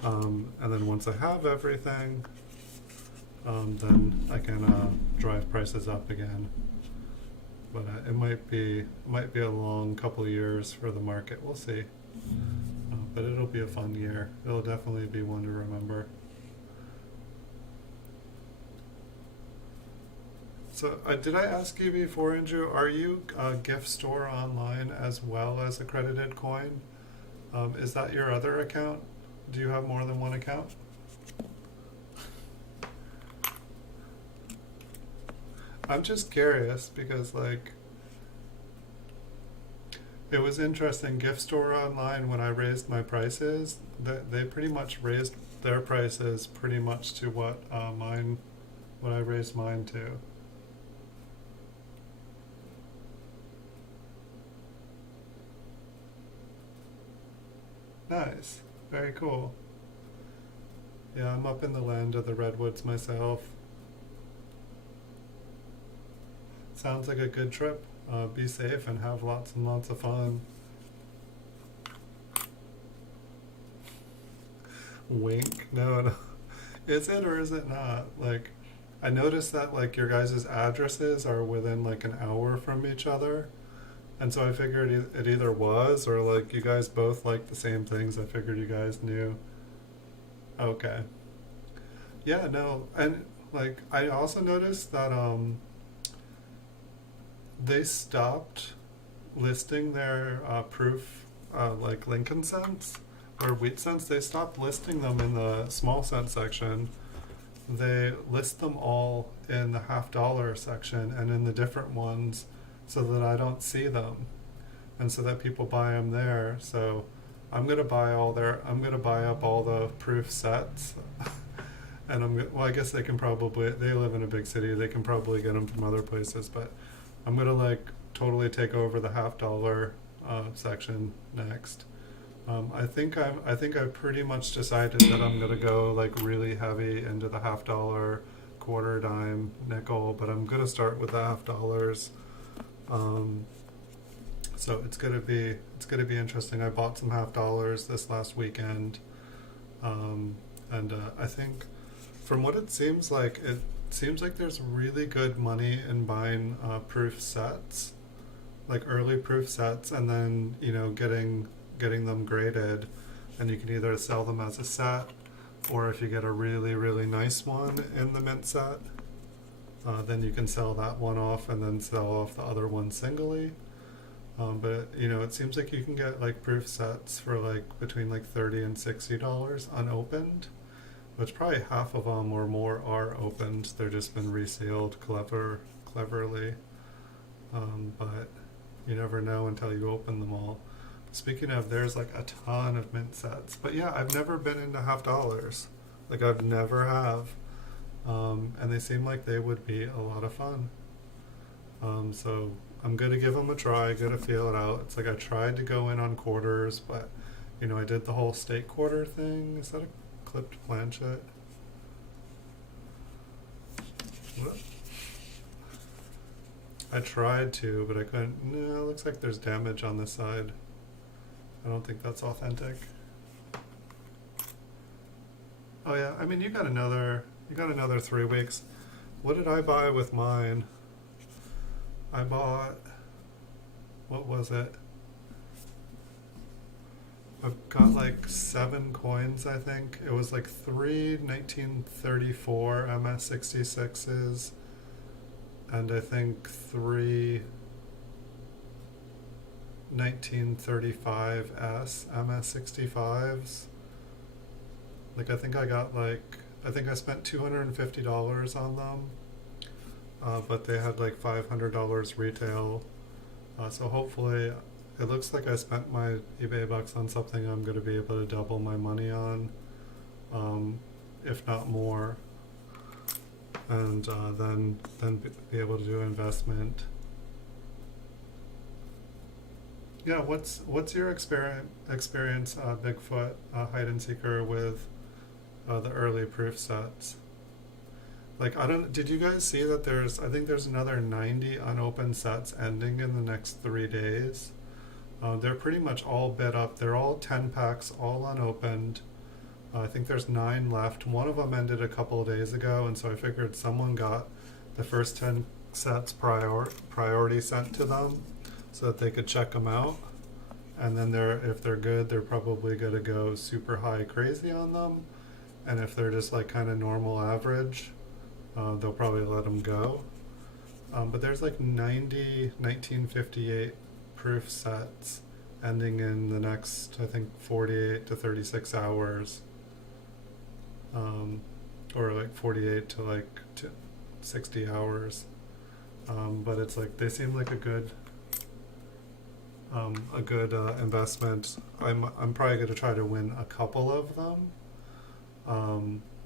And then once I have everything, then I can drive prices up again. But it might be a long couple of years for the market. We'll see. But it'll be a fun year. It'll definitely be one to remember. So did I ask you before, Andrew? Are you a gift store online as well as Accredited Coin? Is that your other account? Do you have more than one account? I'm just curious because like it was interesting. Gift store online, when I raised my prices, they pretty much raised their prices pretty much to what I raised mine to. Nice, very cool. Yeah, I'm up in the land of the redwoods myself. Sounds like a good trip. Be safe and have lots and lots of fun. Wink? No, no. Is it or is it not? Like, I noticed that like your guys' addresses are within like an hour from each other. And so I figured it either was or like you guys both like the same things. I figured you guys knew. Okay. Yeah, no. And like I also noticed that they stopped listing their proof, like Lincoln cents or wheat cents. They stopped listing them in the small cent section. They list them all in the $half section and in the different ones so that I don't see them and so that people buy them there. So I'm gonna buy up all the proof sets. And well, I guess they live in a big city, they can probably get them from other places, but I'm gonna like totally take over the $half section next. I think I've pretty much decided that I'm gonna go like really heavy into the $half, quarter, dime, nickel, but I'm gonna start with the $half. So it's gonna be interesting. I bought some $half this last weekend, and I think from what it seems like there's really good money in buying proof sets, like early proof sets, and then getting them graded, and you can either sell them as a set, or if you get a really really nice one in the mint set, then you can sell that one off and then sell off the other one singly. But it seems like you can get like proof sets for like between like $30 and $60 unopened, which probably half of them or more are opened. They're just been resealed cleverly. But you never know until you open them all. Speaking of, there's like a ton of mint sets. But yeah, I've never been into $half. Like I've never have. And they seem like they would be a lot of fun. So I'm gonna give them a try, gonna feel it out. It's like I tried to go in on quarters, but I did the whole state quarter thing. Is that a clipped planchet? What? I tried to, but I couldn't. No, it looks like there's damage on this side. I don't think that's authentic. Oh yeah, I mean you got another 3 weeks. What did I buy with mine? I bought, what was it? I've got like 7 coins, I think. It was like 3 1934 MS66s and I think 3 1935S MS65s. Like I think I spent $250 on them, but they had like $500 retail. So hopefully, it looks like I spent my eBay bucks on something I'm going to be able to double my money on, if not more, and then be able to do investment. Yeah, what's your experience, Bigfoot, hide and seeker, with the early proof sets? Like, did you guys see that I think there's another 90 unopened sets ending in the next 3 days. They're pretty much all bid up. They're all 10 packs, all unopened. I think there's 9 left. One of them ended a couple of days ago, and so I figured someone got the first 10 sets priority sent to them so that they could check them out. And then if they're good, they're probably going to go super high crazy on them. And if they're just like kind of normal average, they'll probably let them go. But there's like 90 1958 proof sets ending in the next, I think, 48 to 36 hours. Or like 48 to like 60 hours. But it's like, they seem like a good investment. I'm probably going to try to win a couple of them.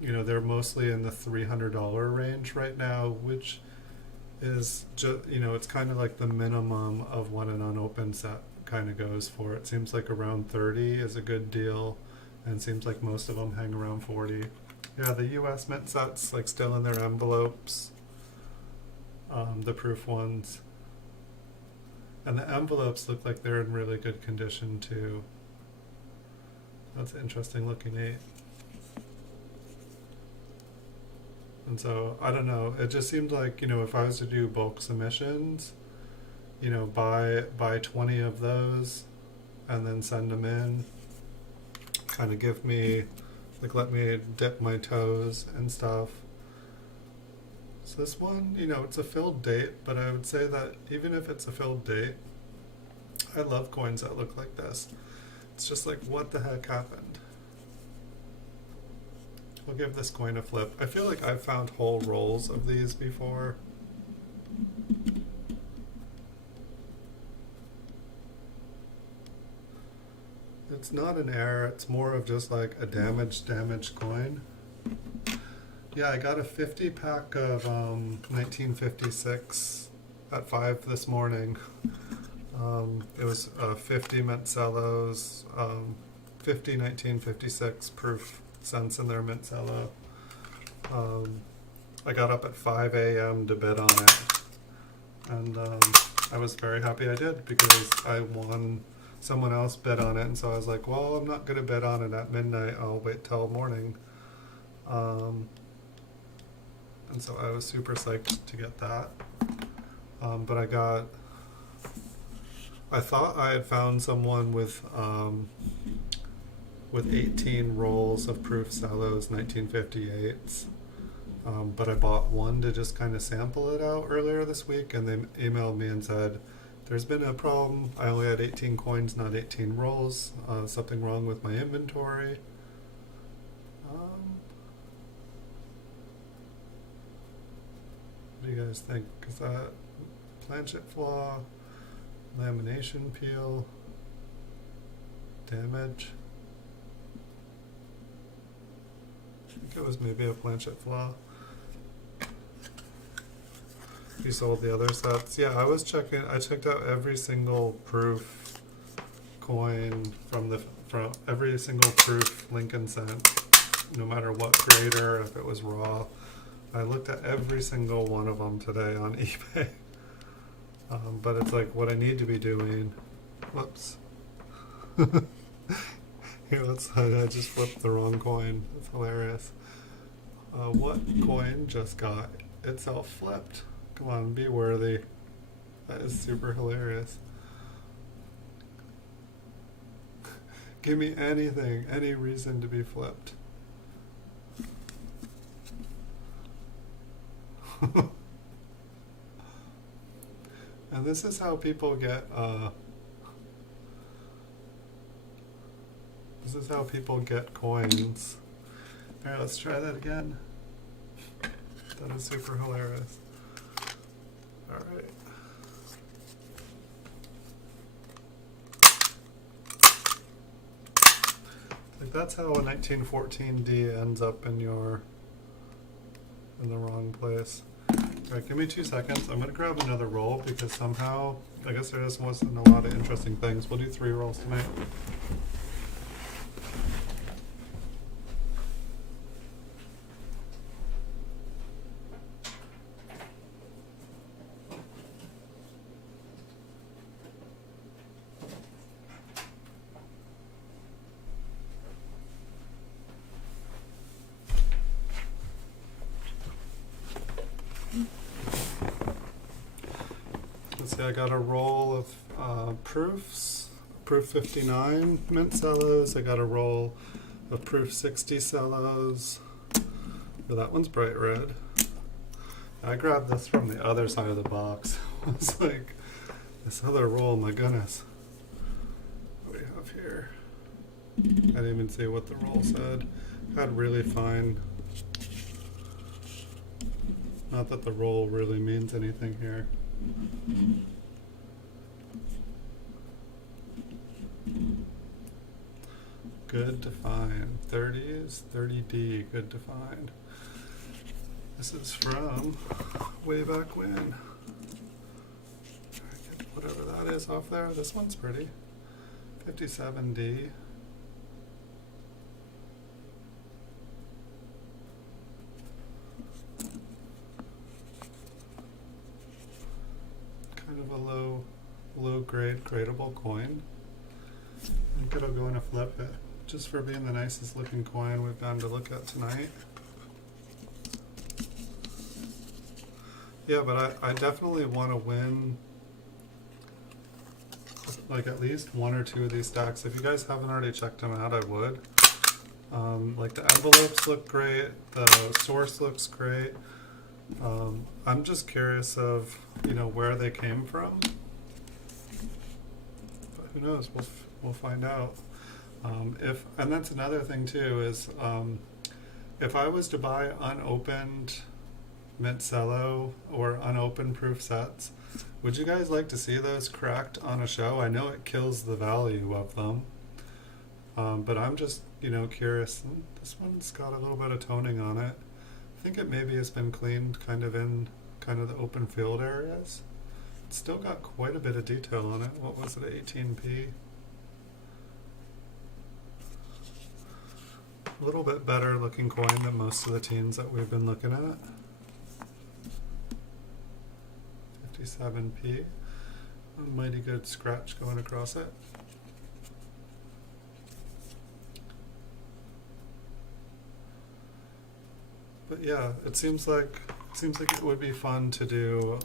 They're mostly in the $300 range right now, which is just, it's kind of like the minimum of what an unopened set kind of goes for. It seems like around 30 is a good deal, and it seems like most of them hang around 40. Yeah, the US mint sets, like, still in their envelopes, the proof ones. And the envelopes look like they're in really good condition too. That's an interesting looking 8. And so, I don't know, it just seemed like, if I was to do bulk submissions, buy 20 of those and then send them in, kind of give me, like, let me dip my toes and stuff. So this one, it's a filled date, but I would say that even if it's a filled date, I love coins that look like this. It's just like, what the heck happened? We'll give this coin a flip. I feel like I've found whole rolls of these before. It's not an error, it's more of just like a damaged coin. Yeah, I got a 50 pack of 1956 at 5 this morning. It was 50 Mentzellos, 50 1956 proof cents in their Mentzello. I got up at 5 a.m. to bid on it, and I was very happy I did, because I won. Someone else bid on it, and so I was like, well, I'm not going to bid on it at midnight, I'll wait till morning. And so I was super psyched to get that. But I thought I had found someone with 18 rolls of proof Cellos 1958s. But I bought one to just kind of sample it out earlier this week, and they emailed me and said, there's been a problem. I only had 18 coins, not 18 rolls. Something wrong with my inventory. What do you guys think? Is that planchet flaw, lamination peel, damage? I think it was maybe a planchet flaw. You sold the other sets? Yeah, I checked out every single proof coin from every single proof Lincoln sent, no matter what grader, if it was raw. I looked at every single one of them today on eBay. But it's like what I need to be doing. Whoops. Here, I just flipped the wrong coin. That's hilarious. What coin just got itself flipped? Come on, be worthy. That is super hilarious. Give me anything, any reason to be flipped. And this is how people get, coins. Alright, let's try that again. That is super hilarious. Alright. Like that's how a 1914 D ends up in the wrong place. Alright, give me 2 seconds. I'm gonna grab another roll because somehow, I guess there just wasn't a lot of interesting things. We'll do 3 rolls tonight. Let's see, I got a roll of proofs, proof 59 mint cellos. I got a roll of proof 60 cellos. Oh, that one's bright red. I grabbed this from the other side of the box. It's like, this other roll, my goodness. What do we have here? I didn't even see what the roll said. Had really fine. Not that the roll really means anything here. Good to find. 30s, 30D, good to find. This is from way back when. Get whatever that is off there. This one's pretty. 57D. Kind of a low grade gradable coin. I think it'll go in a flip it, just for being the nicest looking coin we've gone to look at tonight. Yeah, but I definitely want to win like at least 1 or 2 of these stacks. If you guys haven't already checked them out, I would. Like the envelopes look great, the source looks great. I'm just curious of, where they came from. But who knows? We'll find out. And that's another thing too is if I was to buy unopened mint cello or unopened proof sets, would you guys like to see those cracked on a show? I know it kills the value of them, but I'm just curious. This one's got a little bit of toning on it. I think it maybe has been cleaned kind of in the open field areas. It's still got quite a bit of detail on it. What was it, 18p? A little bit better looking coin than most of the teens that we've been looking at. 57p. A mighty good scratch going across it. But yeah, it seems like it would be fun to do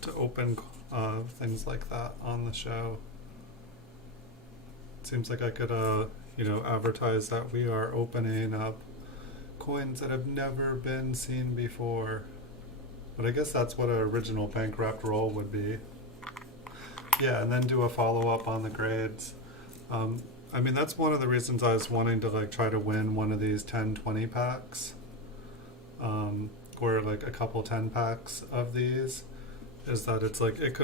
to open things like that on the show. It seems like I could advertise that we are opening up coins that have never been seen before. But I guess that's what an original bank wrapped roll would be. Yeah, and then do a follow up on the grades. I mean, that's one of the reasons I was wanting to try to win one of these 10-20 packs. Or a couple 10 packs of these, is that it's it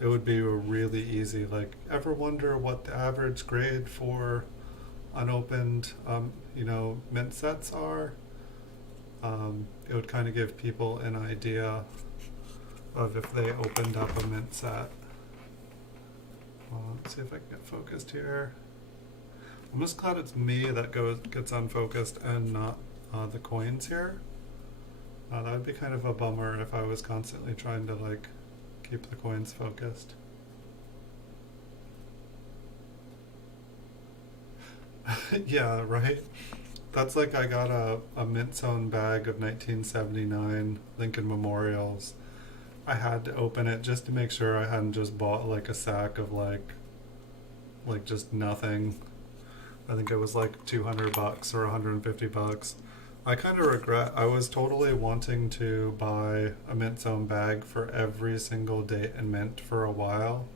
would be a really easy, ever wonder what the average grade for unopened mint sets are? It would kind of give people an idea of if they opened up a mint set. Let's see if I can get focused here. I'm just glad it's me that gets unfocused and not the coins here. That would be kind of a bummer if I was constantly trying to keep the coins focused. Yeah, right? That's I got a mint zone bag of 1979 Lincoln Memorials. I had to open it just to make sure I hadn't just bought a sack of just nothing. I think it was $200 or $150. I kind of regret, I was totally wanting to buy a Mint's own bag for every single date in Mint for a while.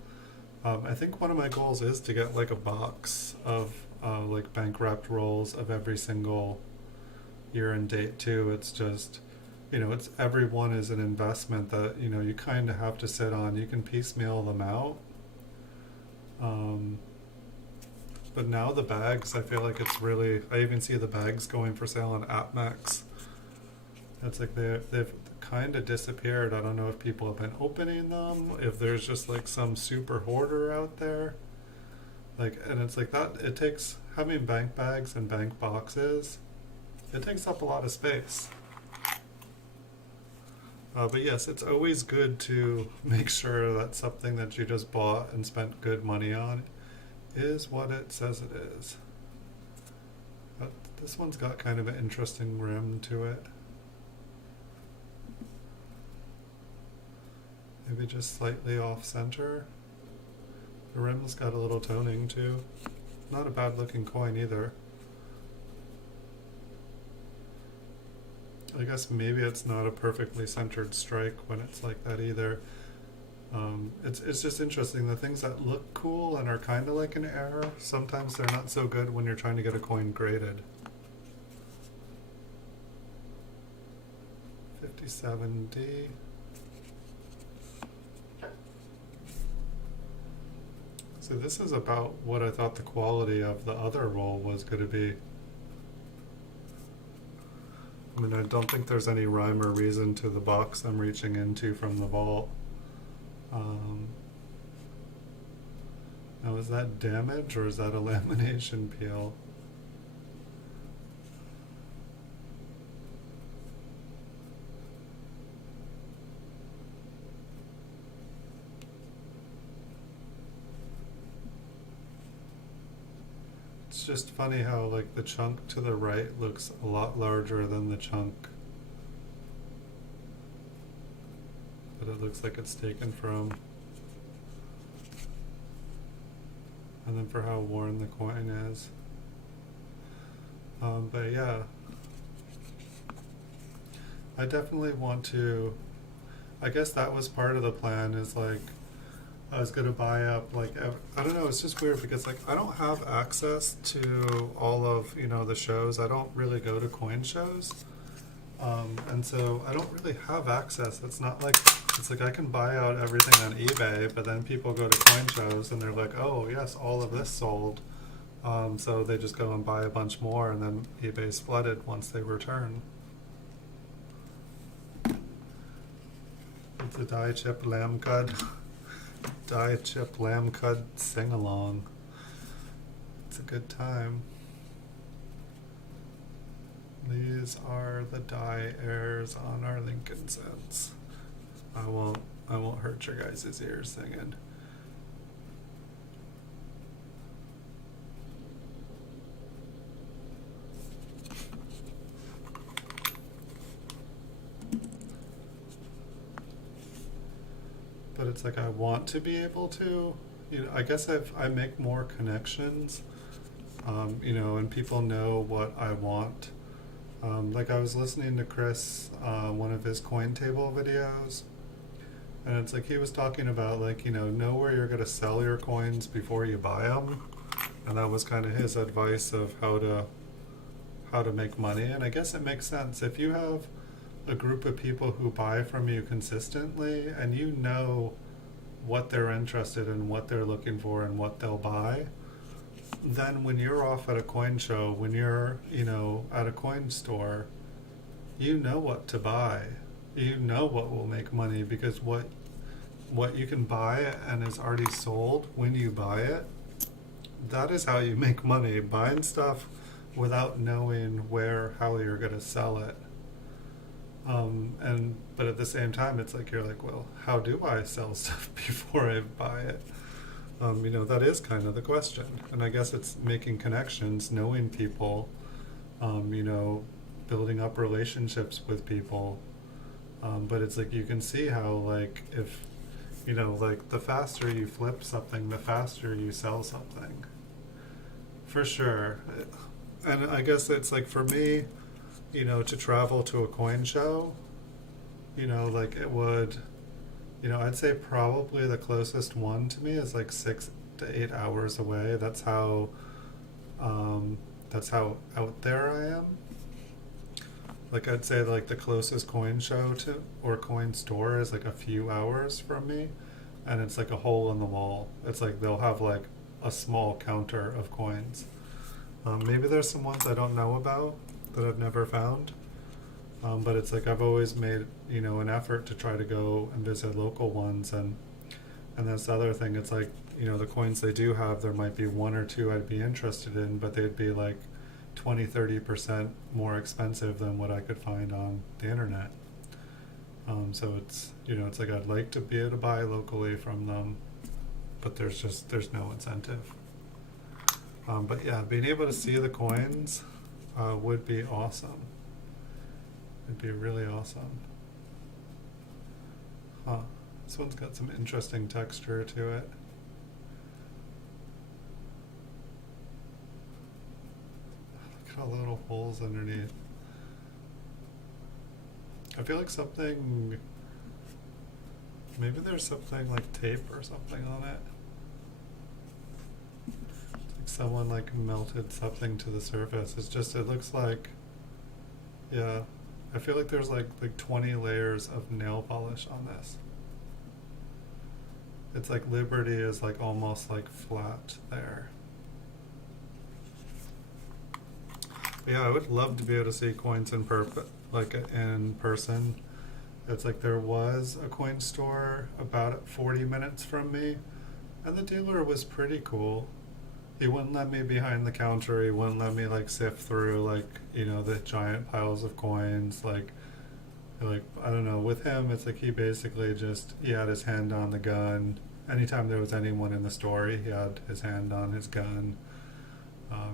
I think one of my goals is to get like a box of like bank wrapped rolls of every single year and date too. It's just, it's every one is an investment that, you kind of have to sit on. You can piecemeal them out. Um, but now the bags, I feel like it's really, I even see the bags going for sale on AppMax. It's like they've kind of disappeared. I don't know if people have been opening them, if there's just like some super hoarder out there. Like, and it's like that, it takes, having bank bags and bank boxes, it takes up a lot of space. But yes, it's always good to make sure that something that you just bought and spent good money on is what it says it is. But this one's got kind of an interesting rim to it. Maybe just slightly off center. The rim's got a little toning too. Not a bad looking coin either. I guess maybe it's not a perfectly centered strike when it's like that either. It's just interesting. The things that look cool and are kind of like an error, sometimes they're not so good when you're trying to get a coin graded. 57D. So this is about what I thought the quality of the other roll was going to be. I mean, I don't think there's any rhyme or reason to the box I'm reaching into from the vault. Now, is that damage or is that a lamination peel? It's just funny how like the chunk to the right looks a lot larger than the chunk that it looks like it's taken from. And then for how worn the coin is. But yeah, I definitely want to, I guess that was part of the plan, is like I was gonna buy up like, I don't know, it's just weird because like I don't have access to all of, the shows. I don't really go to coin shows. And so I don't really have access. It's not like, it's like I can buy out everything on eBay, but then people go to coin shows and they're like, oh yes, all of this sold. So they just go and buy a bunch more and then eBay's flooded once they return. It's a die chip lamb cud. Die chip lamb cud sing along. It's a good time. These are the die airs on our Lincoln cents. I won't hurt your guys' ears singing. But it's like I want to be able to, I guess I make more connections, and people know what I want. Like I was listening to Chris, one of his coin table videos, and it's like he was talking about like, know where you're going to sell your coins before you buy them. And that was kind of his advice of how to make money. And I guess it makes sense. If you have a group of people who buy from you consistently and you know what they're interested in, what they're looking for, and what they'll buy, then when you're off at a coin show, when you're, at a coin store, you know what to buy. You know what will make money, because what you can buy and is already sold when you buy it, that is how you make money. Buying stuff without knowing how you're going to sell it. But at the same time, it's like, you're like, well, how do I sell stuff before I buy it? That is kind of the question. And I guess it's making connections, knowing people, building up relationships with people. But it's like, you can see how, like, if, like the faster you flip something, the faster you sell something. For sure. And I guess it's like, for me, to travel to a coin show, like it would, I'd say probably the closest one to me is like 6 to 8 hours away. That's how out there I am. Like I'd say like the closest coin show to or coin store is like a few hours from me, and it's like a hole in the wall. It's like they'll have like a small counter of coins. Maybe there's some ones I don't know about that I've never found. But it's like I've always made an effort to try to go and visit local ones, and that's the other thing. It's like the coins they do have, there might be one or two I'd be interested in, but they'd be like 20-30% more expensive than what I could find on the internet. So it's like I'd like to be able to buy locally from them, but there's no incentive. But yeah, being able to see the coins would be awesome. It'd be really awesome. This one's got some interesting texture to it. Look at all the little holes underneath. I feel like maybe there's something like tape or something on it. It's like someone like melted something to the surface. It looks like, yeah, I feel like there's like 20 layers of nail polish on this. It's like Liberty is like almost like flat there. But yeah, I would love to be able to see coins in person. It's like there was a coin store about 40 minutes from me, and the dealer was pretty cool. He wouldn't let me behind the counter. He wouldn't let me like sift through like the giant piles of coins. Like I don't know. With him, it's like he basically he had his hand on the gun. Anytime there was anyone in the store, he had his hand on his gun.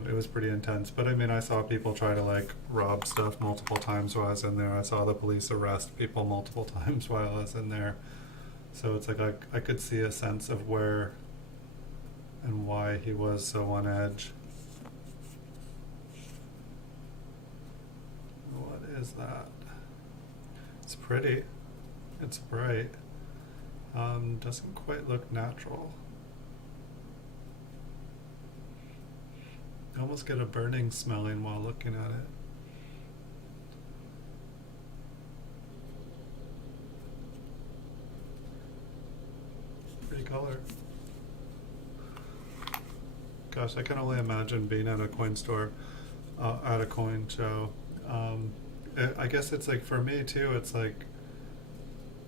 It was pretty intense. But I mean, I saw people try to like rob stuff multiple times while I was in there. I saw the police arrest people multiple times while I was in there. So it's like I could see a sense of where and why he was so on edge. What is that? It's pretty. It's bright. Doesn't quite look natural. I almost get a burning smelling while looking at it. Pretty color. Gosh, I can only imagine being at a coin store, at a coin show. I guess it's like for me too, it's like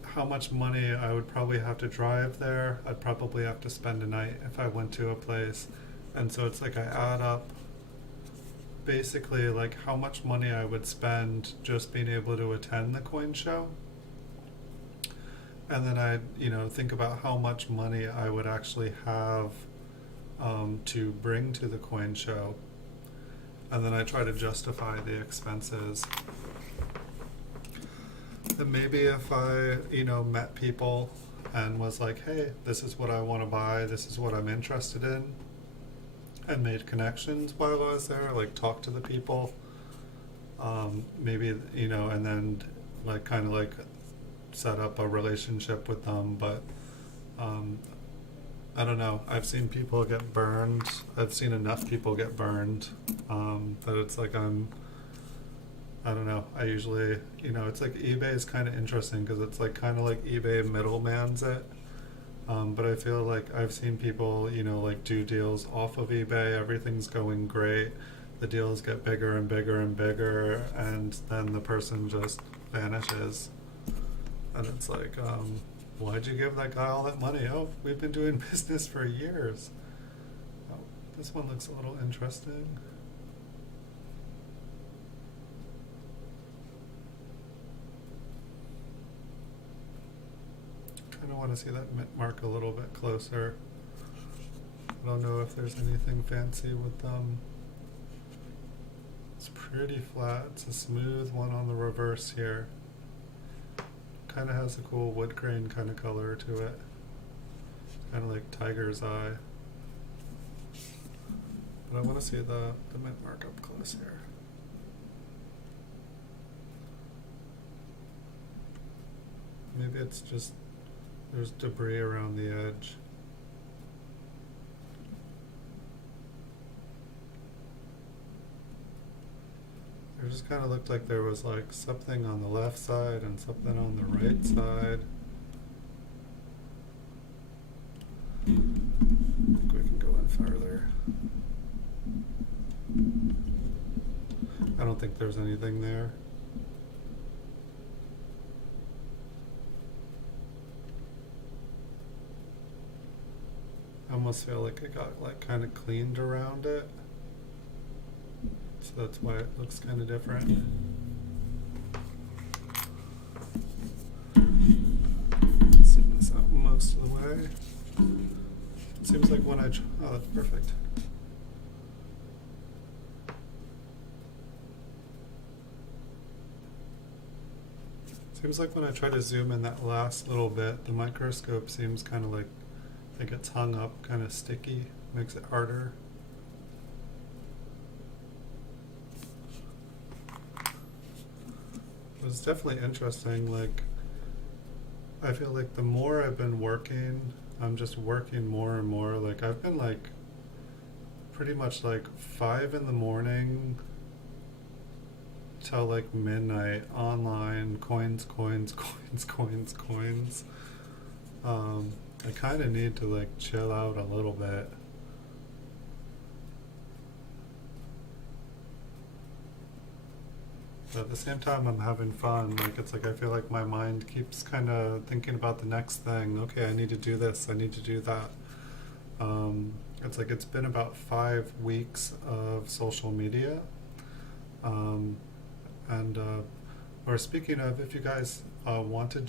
how much money I would probably have to drive there. I'd probably have to spend a night if I went to a place. And so it's like I add up basically like how much money I would spend just being able to attend the coin show. And then I, think about how much money I would actually have to bring to the coin show. And then I try to justify the expenses. And maybe if I, met people and was like, hey, this is what I want to buy, this is what I'm interested in, and made connections while I was there, like talk to the people, maybe, and then like kind of like set up a relationship with them. But I don't know. I've seen people get burned. I've seen enough people get burned that it's like I don't know. I usually, it's like eBay is kind of interesting because it's like kind of like eBay middlemans it. But I feel like I've seen people, like do deals off of eBay. Everything's going great. The deals get bigger and bigger and bigger, and then the person just vanishes. And it's like, why'd you give that guy all that money? Oh, we've been doing business for years. Oh, this one looks a little interesting. Kind of want to see that mint mark a little bit closer. I don't know if there's anything fancy with them. It's pretty flat. It's a smooth one on the reverse here. Kind of has a cool wood grain kind of color to it. Kind of like tiger's eye. But I want to see the mint mark up close here. Maybe it's just there's debris around the edge. It just kind of looked like there was like something on the left side and something on the right side. I think we can go in further. I don't think there's anything there. I almost feel like it got like kind of cleaned around it. So that's why it looks kind of different. Zoom this out most of the way. It seems like when oh, that's perfect. Seems like when I try to zoom in that last little bit, the microscope seems kind of like it gets hung up, kind of sticky, makes it harder. It's definitely interesting. Like, I feel like the more I've been working, I'm just working more and more. Like, I've been like pretty much like 5 in the morning till like midnight online, coins. I kind of need to like chill out a little bit. But at the same time, I'm having fun. Like, it's like I feel like my mind keeps kind of thinking about the next thing. Okay, I need to do this. I need to do that. It's like it's been about 5 weeks of social media. Or speaking of, if you guys want to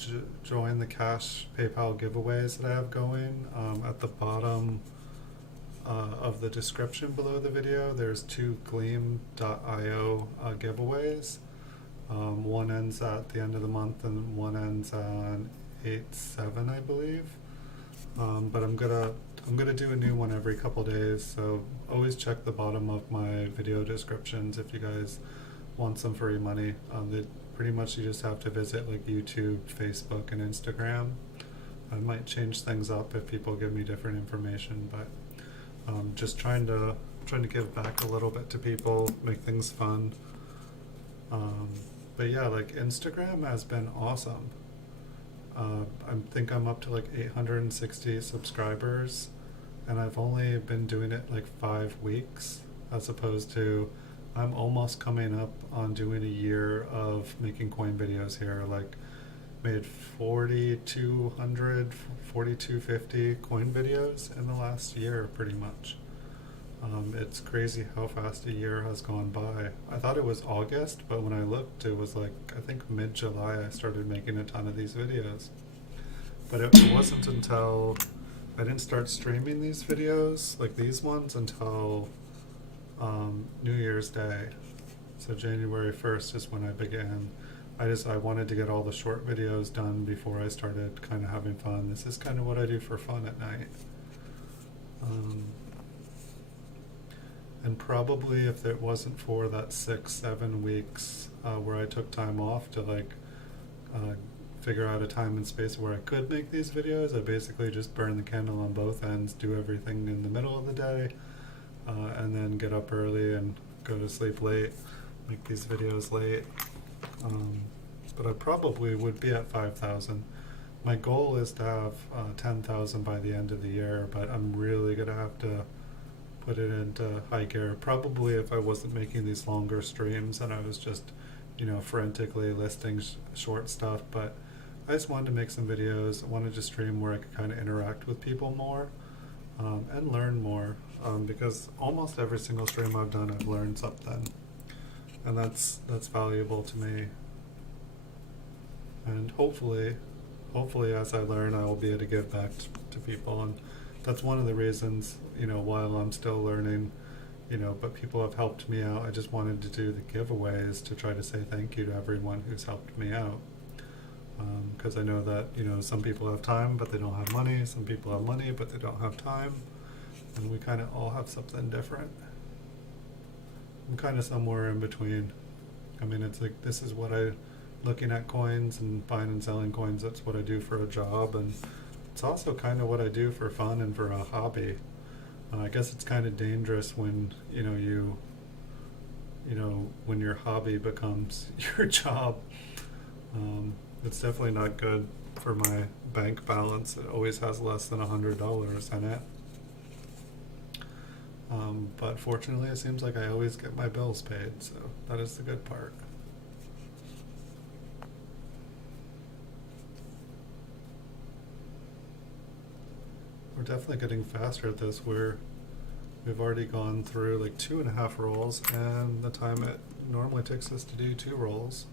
join the cash PayPal giveaways that I have going, at the bottom of the description below the video, there's 2 Gleam.io giveaways. One ends at the end of the month and one ends on 8/7, I believe. But I'm gonna do a new one every couple days, so always check the bottom of my video descriptions if you guys want some free money. Pretty much you just have to visit like YouTube, Facebook, and Instagram. I might change things up if people give me different information, but just trying to give back a little bit to people, make things fun. But yeah, like Instagram has been awesome. I think I'm up to like 860 subscribers, and I've only been doing it like 5 weeks, as opposed to I'm almost coming up on doing a year of making coin videos here. Like, made 4,200, 4,250 coin videos in the last year, pretty much. It's crazy how fast a year has gone by. I thought it was August, but when I looked, it was like, I think mid-July I started making a ton of these videos. But it wasn't until I didn't start streaming these videos, like these ones, until New Year's Day. So January 1st is when I began. I wanted to get all the short videos done before I started kind of having fun. This is kind of what I do for fun at night. And probably if it wasn't for that 6-7 weeks where I took time off to like figure out a time and space where I could make these videos, I basically just burn the candle on both ends, do everything in the middle of the day, and then get up early and go to sleep late, make these videos late. But I probably would be at 5,000. My goal is to have 10,000 by the end of the year, but I'm really gonna have to put it into high gear. Probably if I wasn't making these longer streams and I was just, frantically listing short stuff. But I just wanted to make some videos. I wanted to stream where I could kind of interact with people more, and learn more, because almost every single stream I've done, I've learned something, and that's valuable to me. And hopefully as I learn, I will be able to give back to people. And that's one of the reasons, while I'm still learning, but people have helped me out. I just wanted to do the giveaways to try to say thank you to everyone who's helped me out. Because I know that, some people have time, but they don't have money. Some people have money, but they don't have time. And we kind of all have something different. I'm kind of somewhere in between. I mean, it's like, this is what I looking at coins and buying and selling coins. That's what I do for a job, and it's also kind of what I do for fun and for a hobby. I guess it's kind of dangerous when when your hobby becomes your job. It's definitely not good for my bank balance. It always has less than $100 in it. But fortunately, it seems like I always get my bills paid, so that is the good part. We're definitely getting faster at this. We've already gone through like 2.5 rolls, and the time it normally takes us to do 2 rolls.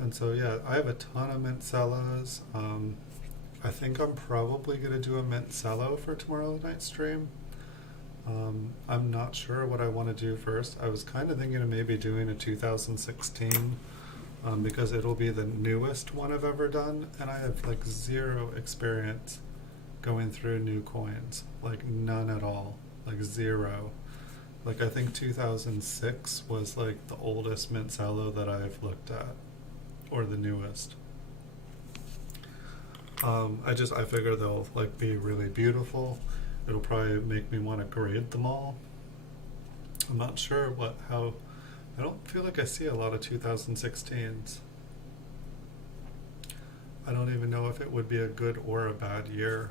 And so yeah, I have a ton of mint cellos. I think I'm probably going to do a mint cello for tomorrow night's stream. I'm not sure what I want to do first. I was kind of thinking of maybe doing a 2016 because it'll be the newest one I've ever done, and I have like 0 experience going through new coins, like none at all, like 0. Like I think 2006 was like the oldest mint cello that I've looked at, or the newest. I figure they'll like be really beautiful. It'll probably make me want to grade them all. I'm not sure how. I don't feel like I see a lot of 2016s. I don't even know if it would be a good or a bad year.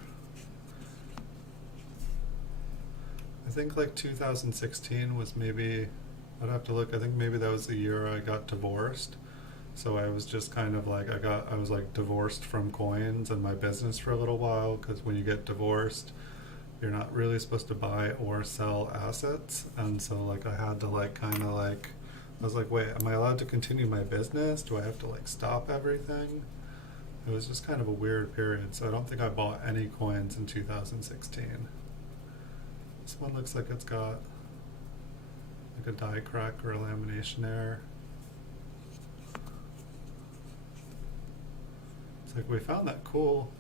I think like 2016 was maybe, I'd have to look, I think maybe that was the year I got divorced. So I was just kind of like, I was like divorced from coins and my business for a little while, because when you get divorced, you're not really supposed to buy or sell assets. And so like I had to like kind of like, I was like, wait, am I allowed to continue my business? Do I have to like stop everything? It was just kind of a weird period. So I don't think I bought any coins in 2016. This one looks like it's got like a die crack or a lamination error. It's like we found that cool.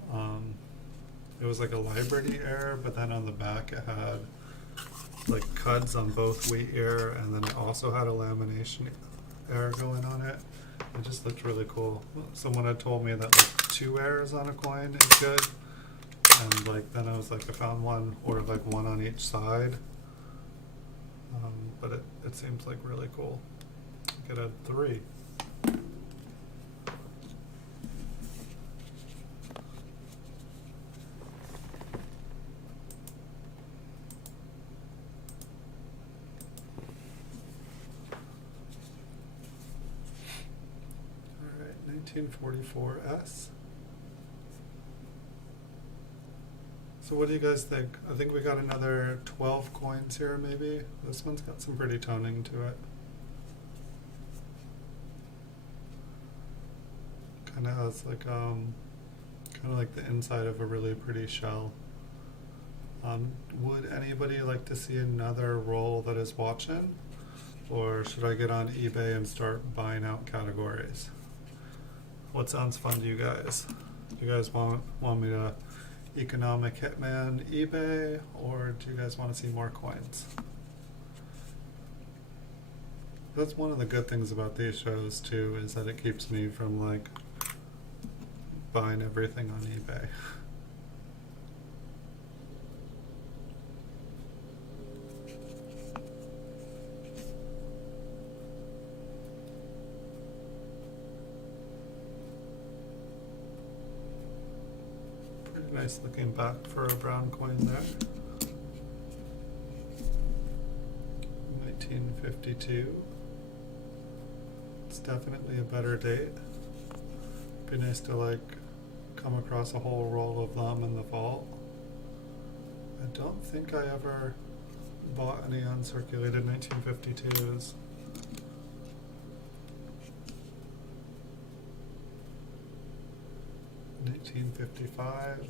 It was like a Liberty error, but then on the back it had like cuds on both wheat ear, and then it also had a lamination error going on it. It just looked really cool. Someone had told me that like 2 errors on a coin is good, and like then I was like, I found one, or like one on each side. But it seems like really cool. I could add 3. Alright, 1944S. So what do you guys think? I think we got another 12 coins here maybe. This one's got some pretty toning to it. Kind of has like kind of like the inside of a really pretty shell. Would anybody like to see another roll that is watching? Or should I get on eBay and start buying out categories? What sounds fun to you guys? Do you guys want me to economic hitman eBay, or do you guys want to see more coins? That's one of the good things about these shows too, is that it keeps me from like buying everything on eBay. Nice looking back for a brown coin there. 1952. It's definitely a better date. Be nice to like come across a whole roll of them in the vault. I don't think I ever bought any uncirculated 1952s. $19.55.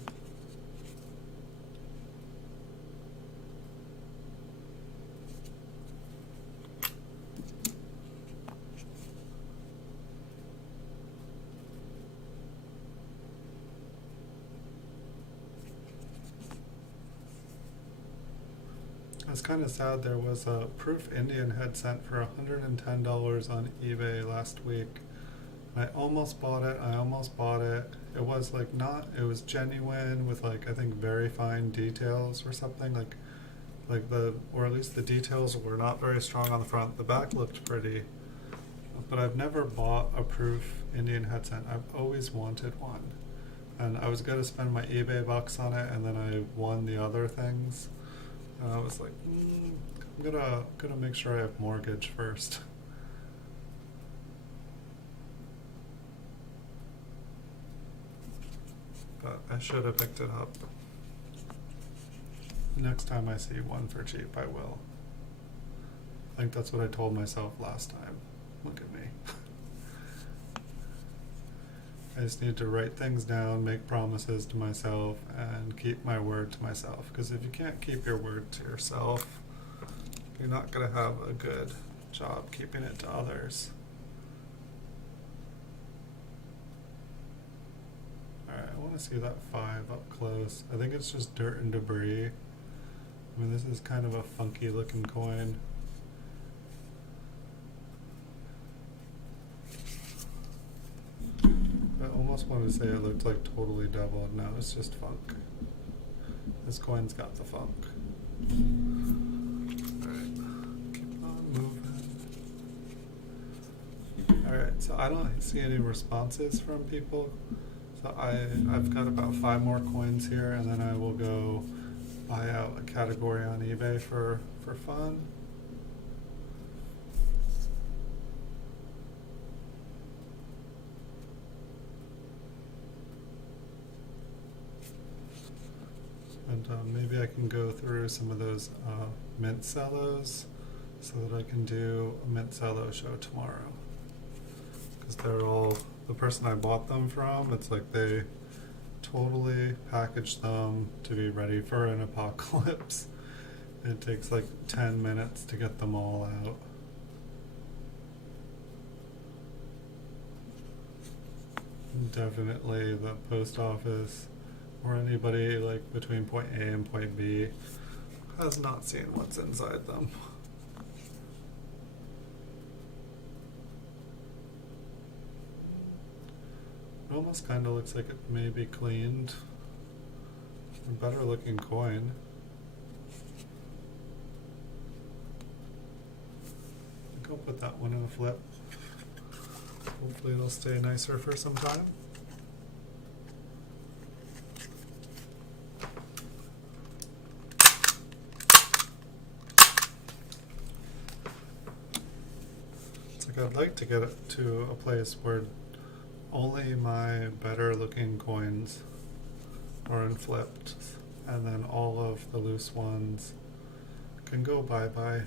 It's kind of sad. There was a Proof Indian head sent for $110 on eBay last week. I almost bought it. It was like it was genuine with like, I think very fine details or something, or at least the details were not very strong on the front. The back looked pretty, but I've never bought a Proof Indian head cent. I've always wanted one, and I was gonna spend my eBay bucks on it, and then I won the other things, and I was like, I'm gonna make sure I have mortgage first. But I should have picked it up. Next time I see one for cheap, I will. I think that's what I told myself last time. Look at me. I just need to write things down, make promises to myself, and keep my word to myself. Because if you can't keep your word to yourself, you're not going to have a good job keeping it to others. Alright, I want to see that 5 up close. I think it's just dirt and debris. I mean, this is kind of a funky looking coin. I almost wanted to say it looked like totally doubled. No, it's just funk. This coin's got the funk. Alright, keep on moving. Alright, so I don't see any responses from people. So I've got about 5 more coins here, and then I will go buy out a category on eBay for fun. And maybe I can go through some of those mint cellos so that I can do a mint cello show tomorrow. Because they're all, the person I bought them from, it's like they totally packaged them to be ready for an apocalypse. It takes like 10 minutes to get them all out. Definitely the post office or anybody like between point A and point B has not seen what's inside them. It almost kind of looks like it may be cleaned. A better looking coin. I think I'll put that one in a flip. Hopefully it'll stay nicer for some time. It's like I'd like to get it to a place where only my better looking coins are in flipped, and then all of the loose ones can go bye-bye.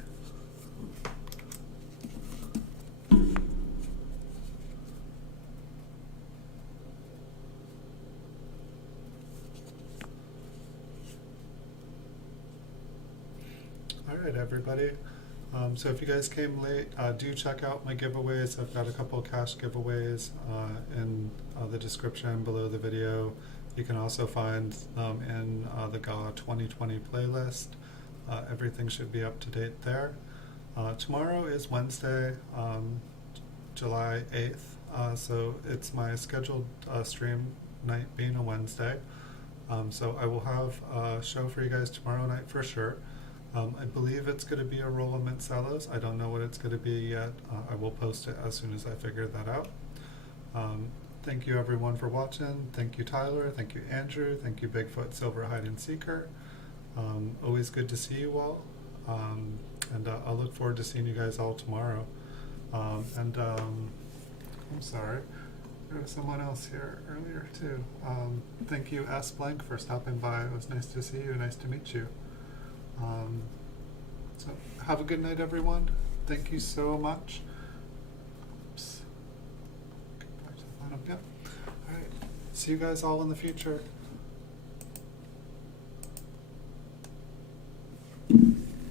Alright everybody, so if you guys came late, do check out my giveaways. I've got a couple of cash giveaways in the description below the video. You can also find them in the GA 2020 playlist. Everything should be up to date there. Tomorrow is Wednesday, July 8th, so it's my scheduled stream night being a Wednesday. So I will have a show for you guys tomorrow night for sure. I believe it's going to be a roll of mint cellos. I don't know what it's going to be yet. I will post it as soon as I figure that out. Thank you everyone for watching. Thank you Tyler. Thank you Andrew. Thank you Bigfoot Silver Hide and Seeker. Always good to see you all. And I'll look forward to seeing you guys all tomorrow. I'm sorry. There was someone else here earlier too. Thank you S Blank for stopping by. It was nice to see you. Nice to meet you. So have a good night everyone. Thank you so much. Oops. Get back to the bottom. Yep. Alright. See you guys all in the future.